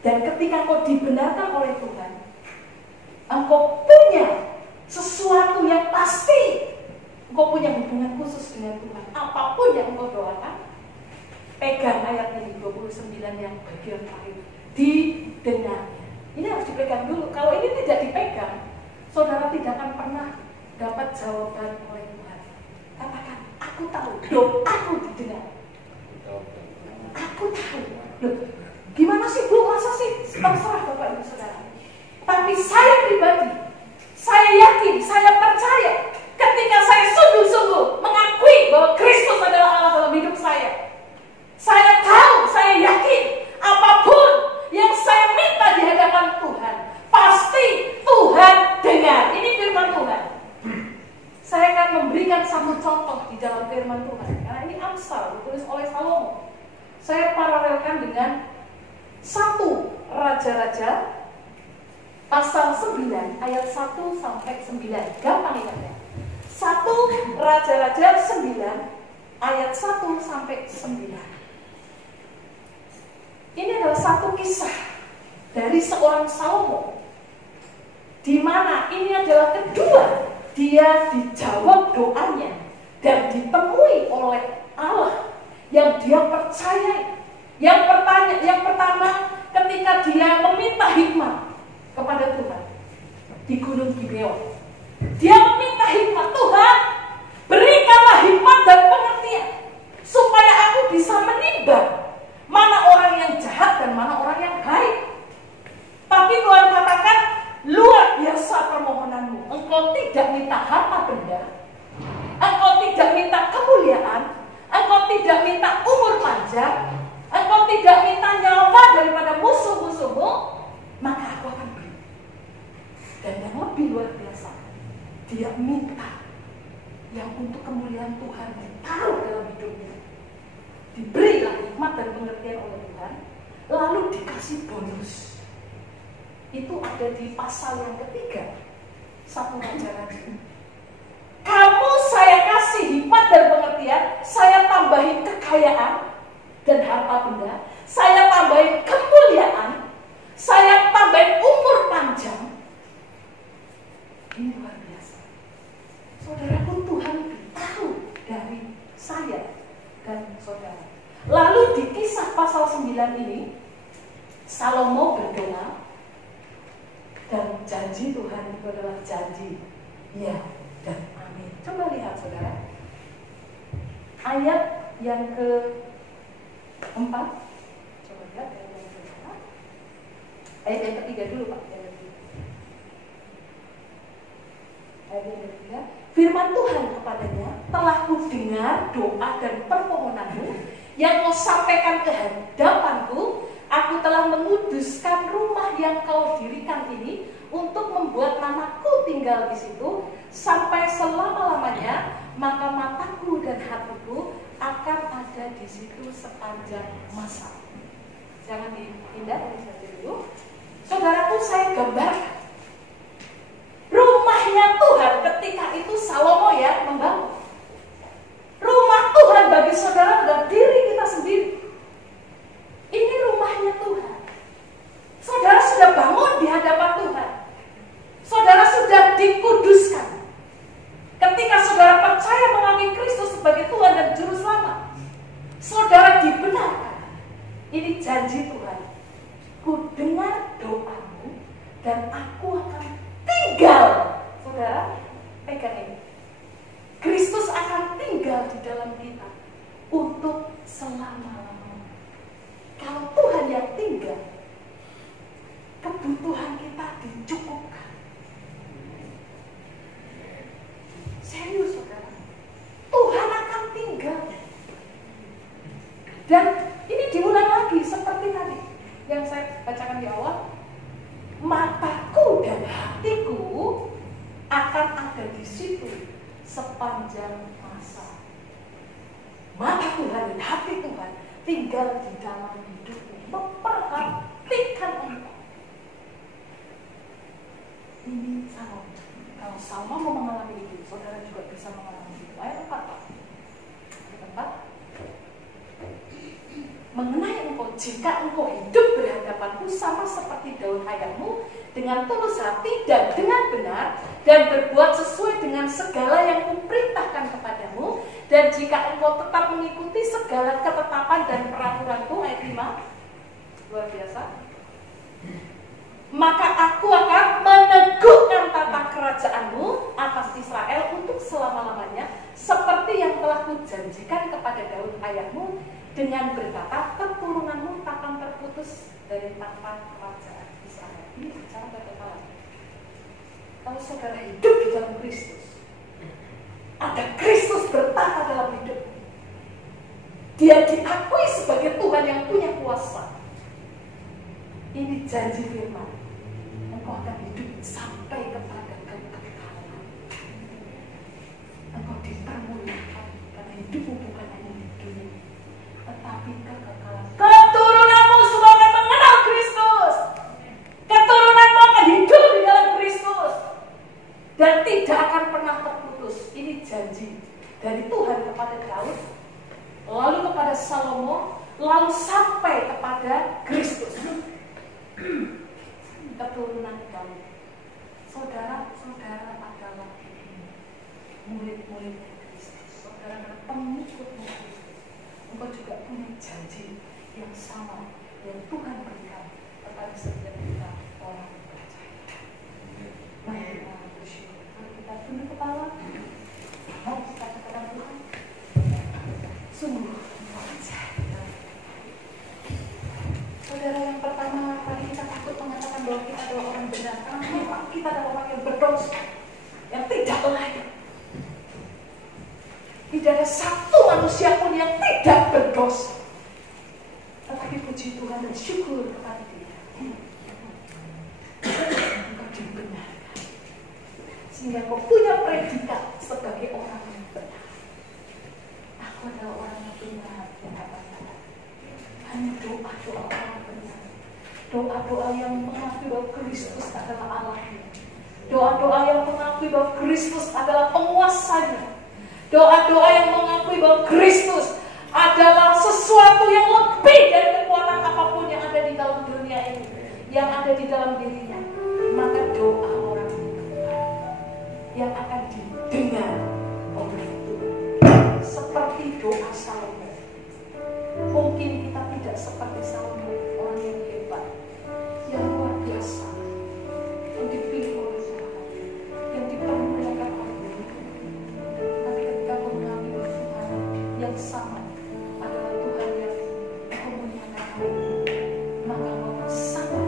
Dan ketika engkau dibenarkan oleh Tuhan, engkau punya sesuatu yang pasti. Engkau punya hubungan khusus dengan Tuhan. Apapun yang engkau doakan, pegang ayat ini 29 yang bagian terakhir. Didengarnya. Ini harus dipegang dulu. Kalau ini tidak dipegang, saudara tidak akan pernah dapat jawaban oleh Tuhan. Katakan, aku tahu doaku didengar. Aku tahu. Loh, gimana sih Bu? Masa sih? Terserah Bapak Ibu Saudara. Tapi saya pribadi, saya yakin, saya percaya ketika saya sungguh-sungguh mengakui bahwa Kristus adalah Allah dalam hidup saya. Saya tahu, saya yakin apapun yang saya minta di hadapan Tuhan, pasti Tuhan dengar. Ini firman Tuhan. Saya akan memberikan satu contoh di dalam firman Tuhan. Karena ini Amsal, ditulis oleh Salomo. Saya paralelkan dengan 1 Raja-Raja pasal 9 ayat 1 sampai 9. Gampang ingatnya. 1 Raja-Raja 9 ayat 1 sampai 9. Ini adalah satu kisah dari seorang Salomo, di mana ini adalah kedua dia dijawab doanya dan ditemui oleh Allah yang dia percayai. Yang pertama ketika dia meminta hikmat kepada Tuhan di Gunung Gibeon, dia meminta hikmat, Tuhan berikanlah hikmat dan pengertian supaya aku bisa menimbang mana orang yang jahat dan mana orang yang baik. Tapi Tuhan katakan, luar biasa permohonanmu. Engkau tidak minta harta benda, engkau tidak minta kemuliaan, engkau tidak minta umur panjang, engkau tidak minta nyawa daripada musuh-musuhmu, maka aku akan beri. Dan yang lebih luar biasa, dia minta yang untuk kemuliaan Tuhan ditaruh dalam hidupnya. Diberilah hikmat dan pengertian oleh Tuhan, lalu dikasih bonus. Itu ada di pasal yang ketiga 1 Raja-Raja. Kamu saya kasih hikmat dan pengertian, saya tambahin kekayaan dan harta benda, saya tambahin kemuliaan, saya tambahin umur panjang. Ini luar biasa. Saudaraku, Tuhan tahu dari saya dan saudara. Lalu di kisah pasal 9 ini, Salomo berdoa dan janji Tuhan itu adalah janji ya dan amin. Coba lihat saudara, ayat yang ke-4. Coba lihat ayat yang ke-4. Ayat yang ketiga dulu Pak. Ayat yang ketiga, firman Tuhan kepadanya, telah kudengar doa dan permohonanmu yang kau sampaikan ke hadapanku. Aku telah menguduskan rumah yang kau dirikan ini untuk membuat namaku tinggal di situ sampai selama-lamanya, maka mataku dan hatiku akan ada di situ sepanjang masa. Jangan dipindah dari saja dulu. Saudaraku, saya gambarkan rumahnya Tuhan ketika itu Salomo ya membangun. Rumah Tuhan bagi saudara dan diri kita sendiri. Ini rumahnya Tuhan. Saudara sudah bangun di hadapan Tuhan. Saudara sudah dikuduskan. Ketika saudara percaya mengakui Kristus sebagai Tuhan dan Juru Selamat, saudara dibenarkan. Ini janji Tuhan. Ku dengar doamu dan aku akan tinggal. Saudara, pegang ini. Kristus akan tinggal di dalam kita untuk selama-lamanya. Kalau Tuhan yang tinggal, kebutuhan kita dicukupkan. Serius saudara, Tuhan akan tinggal. Dan ini diulang lagi seperti tadi yang saya bacakan di awal. Mataku dan hatiku akan ada di situ sepanjang masa. Mata Tuhan dan hati Tuhan tinggal di dalam hidupmu, memperhatikan engkau. Ini sama. Kalau sama mau mengalami itu, saudara juga bisa mengalami itu. Ayat 4. Mengenai engkau, jika engkau hidup berhadapanku sama seperti daun ayammu, dengan tulus hati dan dengan benar, dan berbuat sesuai dengan segala yang kuperintahkan kepadamu, dan jika engkau tetap mengikuti segala ketetapan dan peraturanku, ayat 5, luar biasa, maka aku akan meneguhkan tata kerajaanmu atas Israel untuk selama-lamanya, seperti yang telah kujanjikan kepada Daud ayahmu, dengan berkata, keturunanmu takkan terputus dari takhta kerajaan Israel. Ini bicara kekekalan. Kalau saudara hidup di dalam Kristus, ada Kristus bertata dalam hidup. Dia diakui sebagai Tuhan yang punya kuasa. Ini janji firman. Engkau akan hidup sampai kepada kekekalan. Engkau dipermuliakan karena hidupmu bukan hanya di dunia, tetapi kekekalan. Keturunanmu semua akan mengenal Kristus. Keturunanmu akan hidup di dalam Kristus dan tidak akan pernah terputus. Ini janji dari Tuhan kepada Daud, lalu kepada Salomo, lalu sampai kepada Kristus. Keturunan Daud. Saudara-saudara adalah murid-murid Kristus. Saudara adalah pengikut Kristus. Engkau juga punya janji yang sama yang Tuhan berikan kepada setiap kita orang percaya. Mari kita bersyukur. Mari kita tunduk kepala. Mari kita katakan Tuhan, sungguh saudara, yang pertama kali kita takut mengatakan bahwa kita adalah orang benar, karena memang kita adalah orang yang berdosa, yang tidak layak. Tidak ada satu manusia pun yang tidak berdosa. Tetapi puji Tuhan dan syukur kepada Dia, engkau dibenarkan, sehingga kau punya predikat sebagai orang yang benar. Aku adalah orang yang benar di hadapan Tuhan. Hanya doa-doa orang benar, doa-doa yang mengakui bahwa Kristus adalah Allahnya, doa-doa yang mengakui bahwa Kristus adalah penguasanya, doa-doa yang mengakui bahwa Kristus adalah sesuatu yang lebih dari kekuatan apapun yang ada di dalam dunia ini, yang ada di dalam dirinya. Maka doa orang benar yang akan didengar oleh Tuhan, seperti doa Salomo. Mungkin kita tidak seperti Salomo, orang yang hebat, yang luar biasa, yang dipilih oleh Tuhan, yang dipermuliakan oleh Tuhan. Tapi ketika kau mengambil Tuhan yang sama adalah Tuhan yang memuliakan, maka kau sama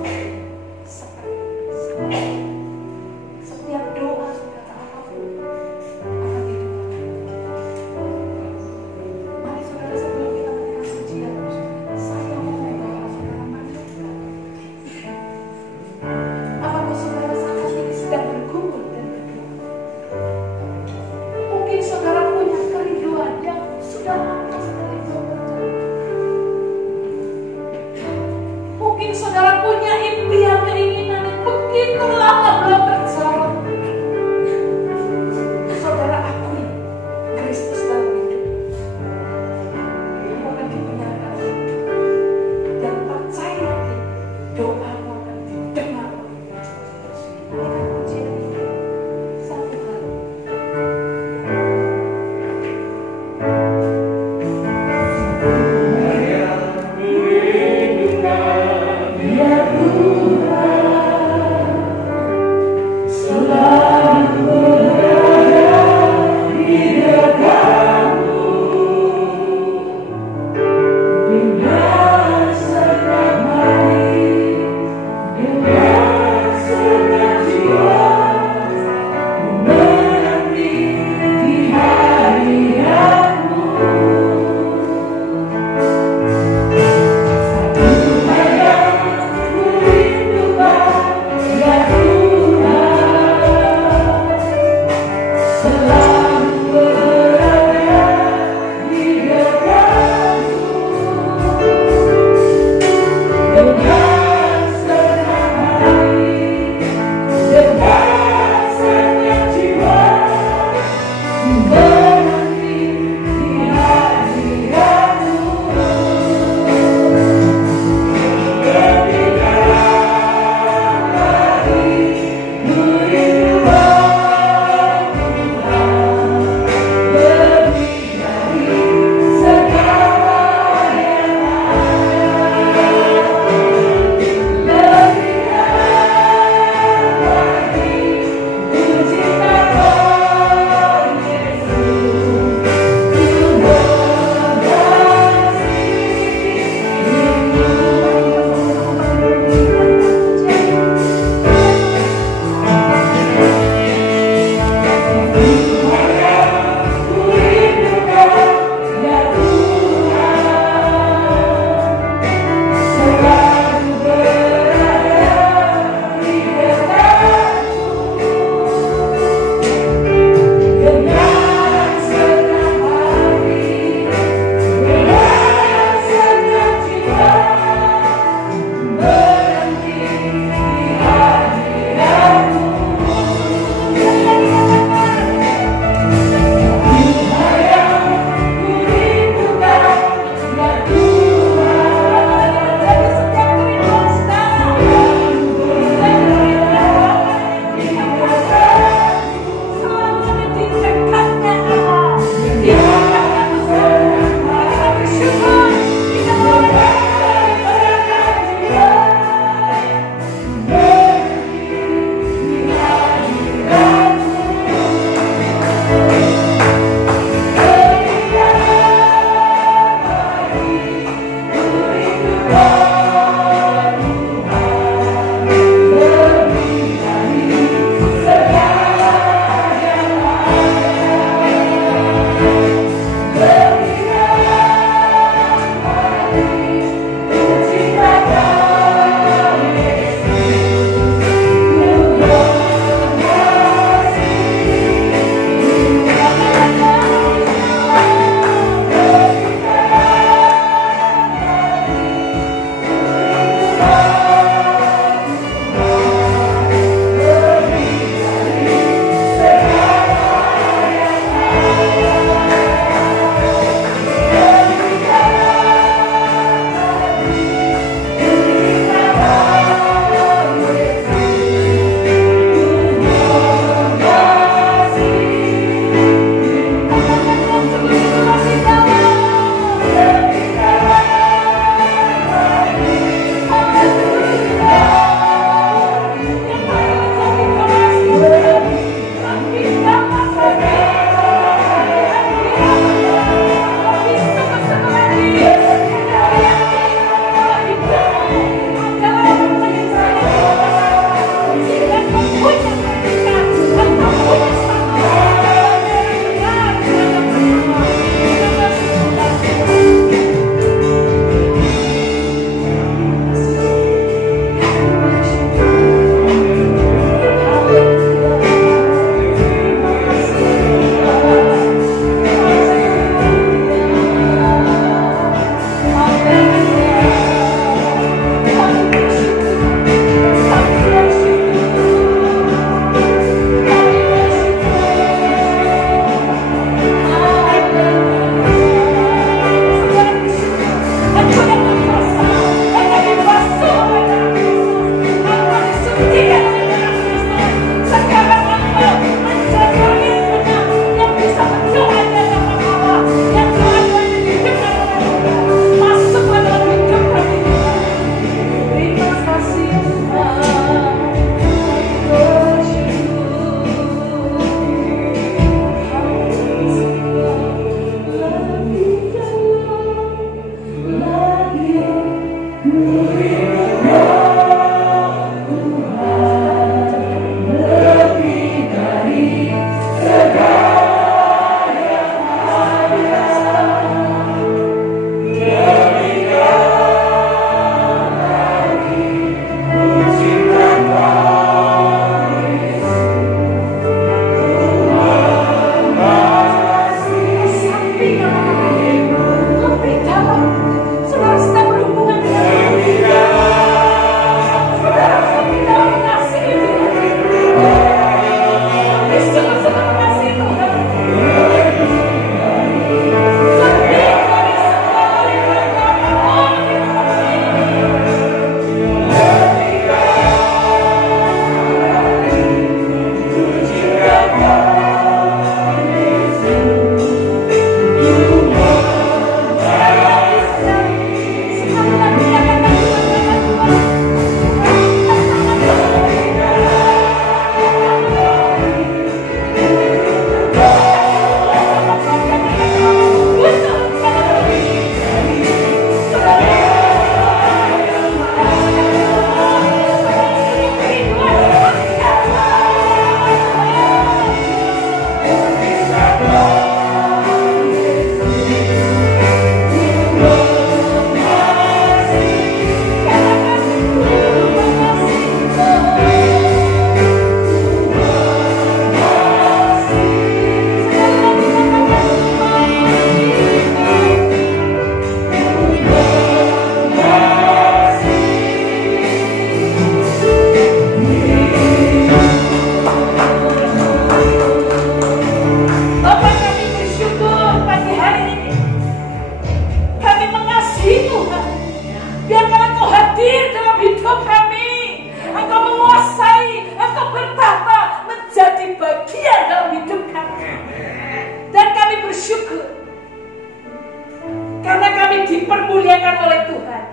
dimuliakan oleh Tuhan.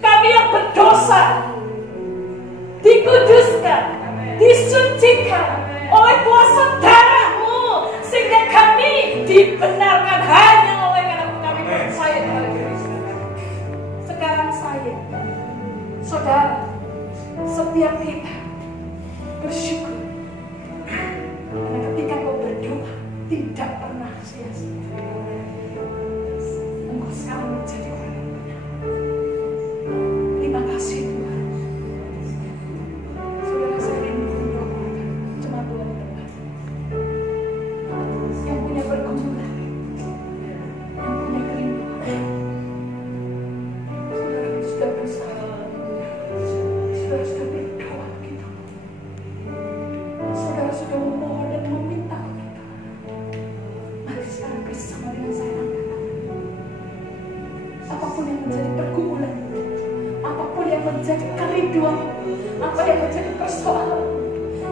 Kami yang berdosa dikuduskan, disucikan oleh kuasa darah-Mu, sehingga kami dibenarkan hanya oleh karena kami percaya kepada Kristus. Sekarang saya, saudara, setiap kita bersyukur karena ketika kau berdoa tidak pernah sia-sia. Engkau sekarang menjadi orang yang benar. Terima kasih Tuhan. Saudara, saya rindu berdoa cuma Tuhan yang punya pergumulan, yang punya kerinduan. Saudara sudah bersama, saudara sudah berdoa kita, saudara sudah memohon dan meminta kita. Mari sekarang bersama dengan saya angkat tangan. Apapun yang menjadi pergumulan, apapun yang menjadi kerinduan, apa yang menjadi persoalan,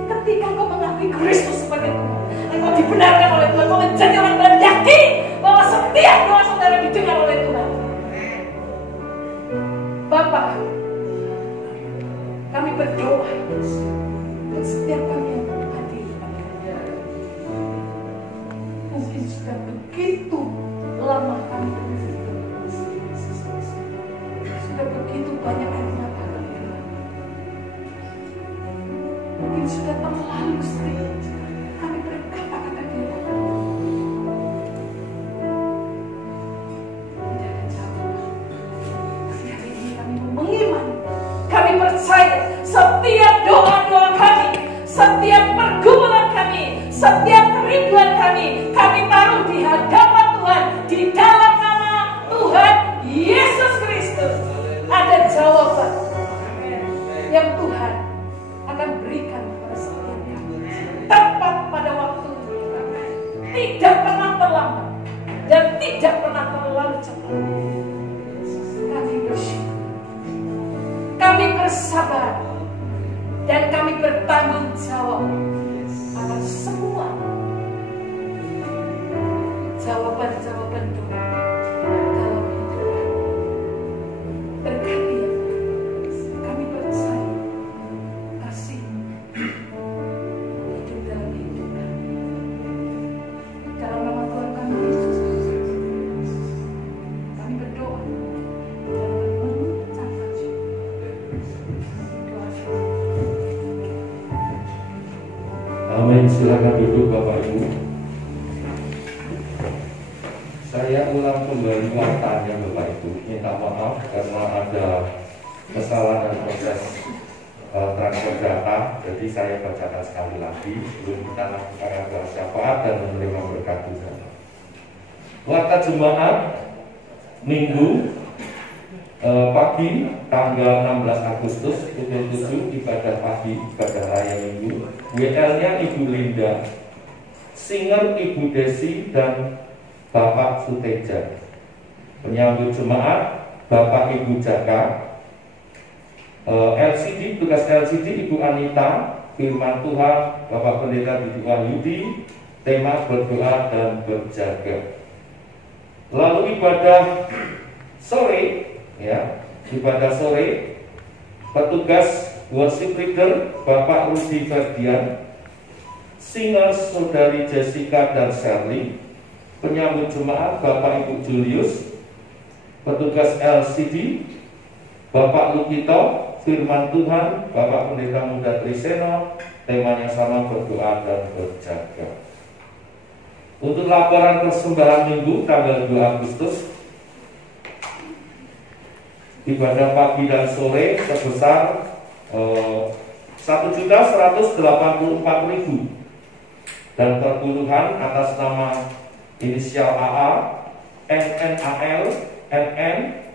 ketika kau mengakui Kristus sebagai Tuhan, engkau dibenarkan oleh Tuhan, kau menjadi orang yang yakin bahwa setiap doa saudara didengar oleh Tuhan. Bapa, kami berdoa untuk setiap kami yang hadir. Mungkin sudah begitu lama kami berdoa, sudah begitu banyak air mata kami. Mungkin sudah terlalu sering kami berkata-kata dia. Tidak ada jawaban. Tapi hari ini kami mengimani, kami percaya setiap doa-doa kami, setiap pergumulan kami, setiap kerinduan kami taruh di hadapan Tuhan, di dalam nama Tuhan Yesus Kristus. Ada jawaban yang Tuhan akan berikan kepada setiap kami, tepat pada waktu, tidak pernah terlambat dan tidak pernah terlalu cepat. Kami bersyukur, kami bersabar, dan kami bertanggung jawab atas semua jawaban-jawaban doa dalam hidup kami. Berkati ya, kami percaya kasih hidup dalam hidup kami. Dalam nama Tuhan kami Yesus Kristus, kami berdoa dan mengucapkan syukur. Amin. Silakan duduk Bapak Ibu. Saya ulang kembali wartanya Bapak Ibu. Minta maaf karena ada kesalahan proses transfer data. Jadi saya bacakan sekali lagi sebelum kita lakukan doa syafaat dan menerima berkat Tuhan. Warta Jemaat Minggu pagi tanggal 16 Agustus pukul 7 ibadah pagi, ibadah raya Minggu. WL-nya Ibu Linda, singer Ibu Desi dan Bapak Suteja. Penyambut jemaat Bapak Ibu Jaka. LCD, tugas LCD Ibu Anita. Firman Tuhan Bapak Pendeta Didi Wahyudi. Tema berdoa dan berjaga. Lalu ibadah sore, ya, ibadah sore, petugas worship leader Bapak Rudi Ferdian, singers Saudari Jessica dan Shirley, penyambut jemaat Bapak Ibu Julius, petugas LCD Bapak Lukito, firman Tuhan Bapak Pendeta Muda Triseno, temanya sama berdoa dan berjaga. Untuk laporan persembahan Minggu tanggal 2 Agustus, ibadah pagi dan sore sebesar 1.184.000 dan perpuluhan atas nama inisial AA, NNAL, NN,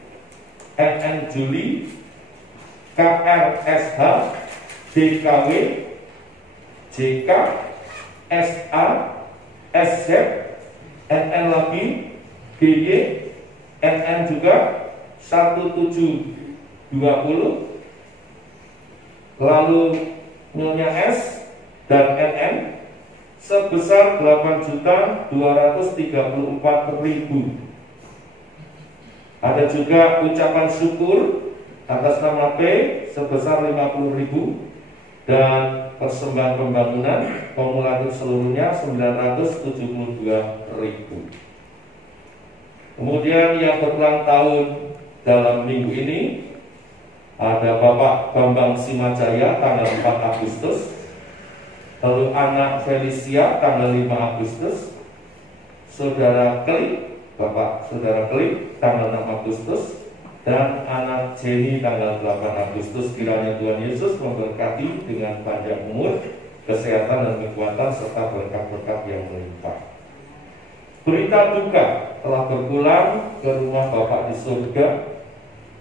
NN Juli, KRSH, DKW, JK, SA, SZ, NN lagi, GY, NN juga 1720, lalu nilainya S dan NN sebesar 8.234.000. Ada juga ucapan syukur atas nama P sebesar 50.000 dan persembahan pembangunan kumulatif seluruhnya 972.000. Kemudian yang berulang tahun dalam minggu ini ada Bapak Bambang Simajaya tanggal 4 Agustus, lalu anak Felicia tanggal 5 Agustus, Saudara Klik, Bapak Saudara Klik tanggal 6 Agustus, dan anak Jenny tanggal 8 Agustus. Kiranya Tuhan Yesus memberkati dengan panjang umur, kesehatan dan kekuatan serta berkat-berkat yang melimpah. Berita duka telah berpulang ke rumah Bapak di surga,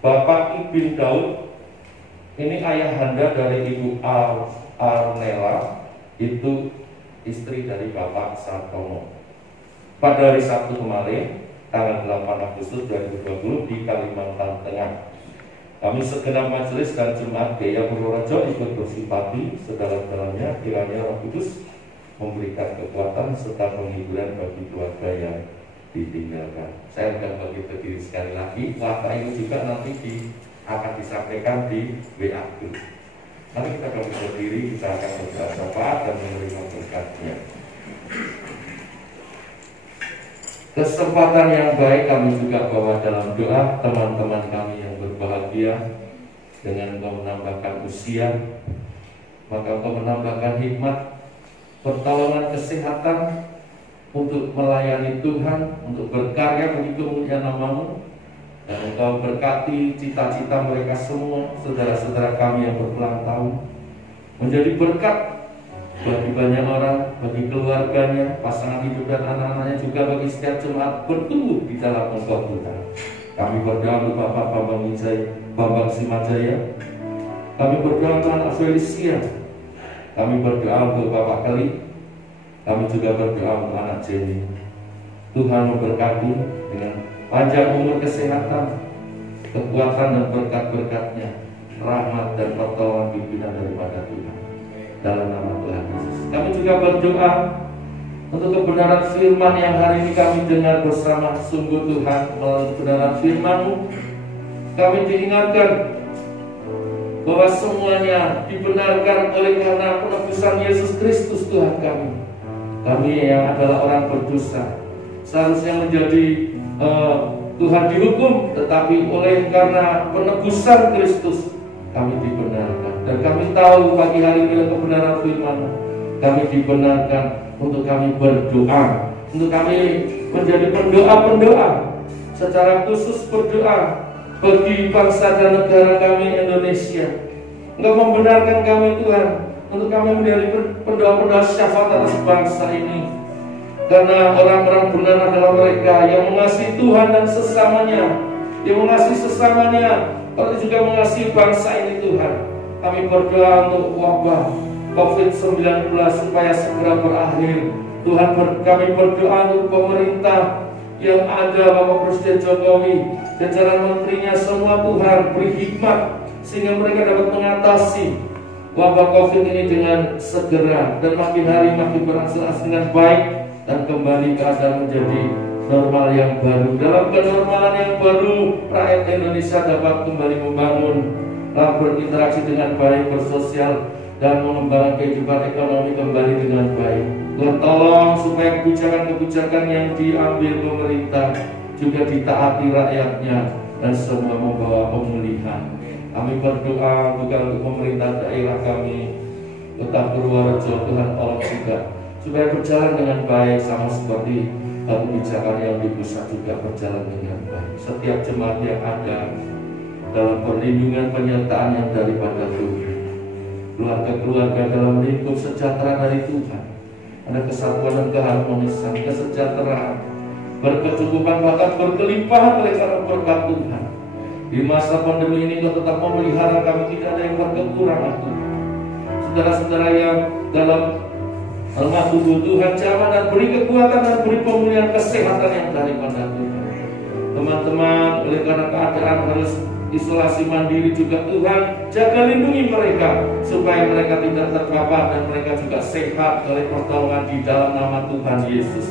Bapak Ibin Daud. Ini ayahanda dari Ibu Arnela, itu istri dari Bapak Sartono. Pada hari Sabtu kemarin, tanggal 8 Agustus 2020 di Kalimantan Tengah, kami segenap majelis dan jemaat Gaya Purworejo ikut bersimpati sedalam-dalamnya. Kiranya Roh Kudus memberikan kekuatan serta penghiburan bagi keluarga yang ditinggalkan. Saya akan bagi berdiri sekali lagi. Waktu ini juga nanti akan disampaikan di WA Group. Nanti kita akan berdiri, kita akan berdoa syafaat dan menerima berkatnya. Kesempatan yang baik kami juga bawa dalam doa teman-teman kami yang berbahagia dengan Engkau menambahkan usia, maka Engkau menambahkan hikmat, pertolongan, kesehatan untuk melayani Tuhan, untuk berkarya begitu mulia nama-Mu, dan Engkau berkati cita-cita mereka semua, saudara-saudara kami yang berulang tahun, menjadi berkat bagi banyak orang, bagi keluarganya, pasangan hidup dan anak-anaknya, juga bagi setiap jemaat bertumbuh di dalam Engkau Tuhan. Kami berdoa untuk Bapak Bambang Simajaya, kami berdoa untuk anak Felicia, kami berdoa untuk Bapak Kali, kami juga berdoa untuk anak Jenny. Tuhan memberkati dengan panjang umur, kesehatan, kekuatan dan berkat-berkatnya, rahmat dan pertolongan pimpinan daripada Tuhan. Dalam nama Tuhan Yesus. Kami juga berdoa untuk kebenaran firman yang hari ini kami dengar bersama. Sungguh Tuhan, melalui kebenaran firman-Mu, kami diingatkan bahwa semuanya dibenarkan oleh karena penebusan Yesus Kristus Tuhan kami. Kami yang adalah orang berdosa seharusnya menjadi Tuhan dihukum, tetapi oleh karena penebusan Kristus kami dibenarkan. Dan kami tahu pagi hari ini kebenaran firman, kami dibenarkan untuk kami berdoa, untuk kami menjadi pendoa-pendoa, secara khusus berdoa bagi bangsa dan negara kami Indonesia. Engkau membenarkan kami Tuhan untuk kami menjadi pendoa-pendoa syafaat atas bangsa ini, karena orang-orang benar adalah mereka yang mengasihi Tuhan dan sesamanya, yang mengasihi sesamanya, kalau juga mengasihi bangsa ini Tuhan. Kami berdoa untuk wabah COVID-19 supaya segera berakhir. Tuhan, kami berdoa untuk pemerintah yang ada, Bapak Presiden Jokowi, jajaran menterinya semua, Tuhan beri hikmat sehingga mereka dapat mengatasi wabah COVID ini dengan segera dan makin hari makin berangsur-angsur dengan baik, dan kembali keadaan menjadi normal yang baru. Dalam kenormalan yang baru, rakyat Indonesia dapat kembali membangun, berinteraksi dengan baik, bersosial, dan mengembangkan kehidupan ekonomi kembali dengan baik. Tuhan tolong supaya kebijakan-kebijakan yang diambil pemerintah juga ditaati rakyatnya dan semua membawa pemulihan. Kami berdoa juga untuk pemerintah daerah kami, Kota Purworejo, Tuhan tolong juga supaya berjalan dengan baik, sama seperti kebijakan yang di pusat juga berjalan dengan baik. Setiap jemaat yang ada dalam perlindungan penyertaan yang daripada Tuhan, keluarga-keluarga dalam lingkup sejahtera dari Tuhan, ada kesatuan dan keharmonisan, kesejahteraan, berkecukupan, bahkan berkelimpahan oleh karena berkat Tuhan. Di masa pandemi ini Kau tetap memelihara kami, tidak ada yang berkekurangan Tuhan. Saudara-saudara yang dalam lemah tubuh Tuhan, jamah dan beri kekuatan dan beri pemulihan kesehatan yang daripada Tuhan. Teman-teman oleh karena keadaan harus isolasi mandiri juga, Tuhan jaga lindungi mereka supaya mereka tidak terpapar dan mereka juga sehat oleh pertolongan di dalam nama Tuhan Yesus.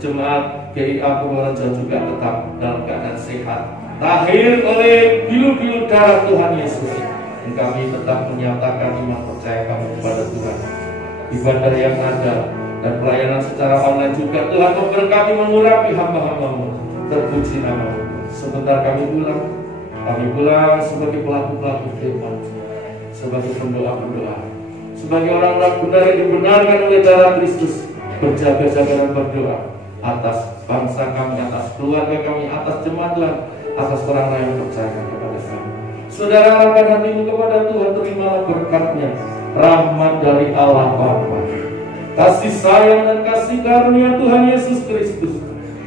Jemaat GIA Purworejo juga tetap dalam keadaan sehat, lahir oleh bilu-bilu darah Tuhan Yesus. Dan kami tetap menyatakan iman percaya kami kepada Tuhan. Ibadah yang ada dan pelayanan secara online juga Tuhan memberkati mengurapi hamba-hamba-Mu. Terpuji nama-Mu. Sebentar kami pulang sebagai pelaku-pelaku firman, sebagai pendoa-pendoa, sebagai orang-orang benar yang dibenarkan oleh darah Kristus, berjaga-jaga dan berdoa atas bangsa kami, atas keluarga kami, atas jemaat Tuhan, atas orang-orang yang percaya kepada kami. Saudara, arahkan hatimu kepada Tuhan, terimalah berkat-Nya, rahmat dari Allah Bapa, kasih sayang dan kasih karunia Tuhan Yesus Kristus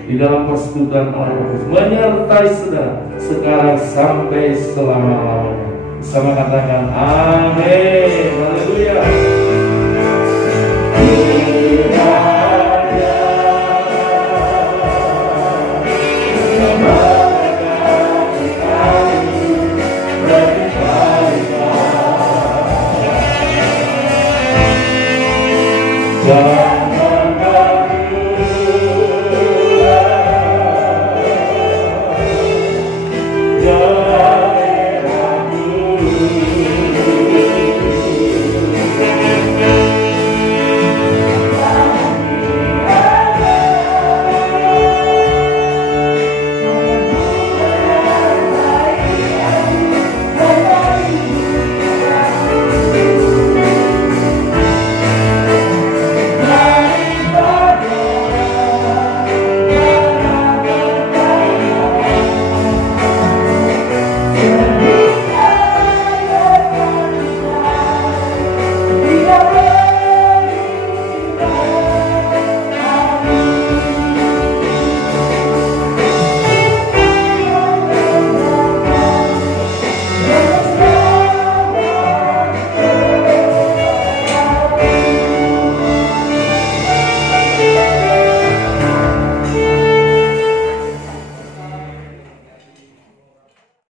di dalam persekutuan Allah Kudus menyertai saudara sekarang sampai selama-lamanya. Sama katakan amin. Haleluya.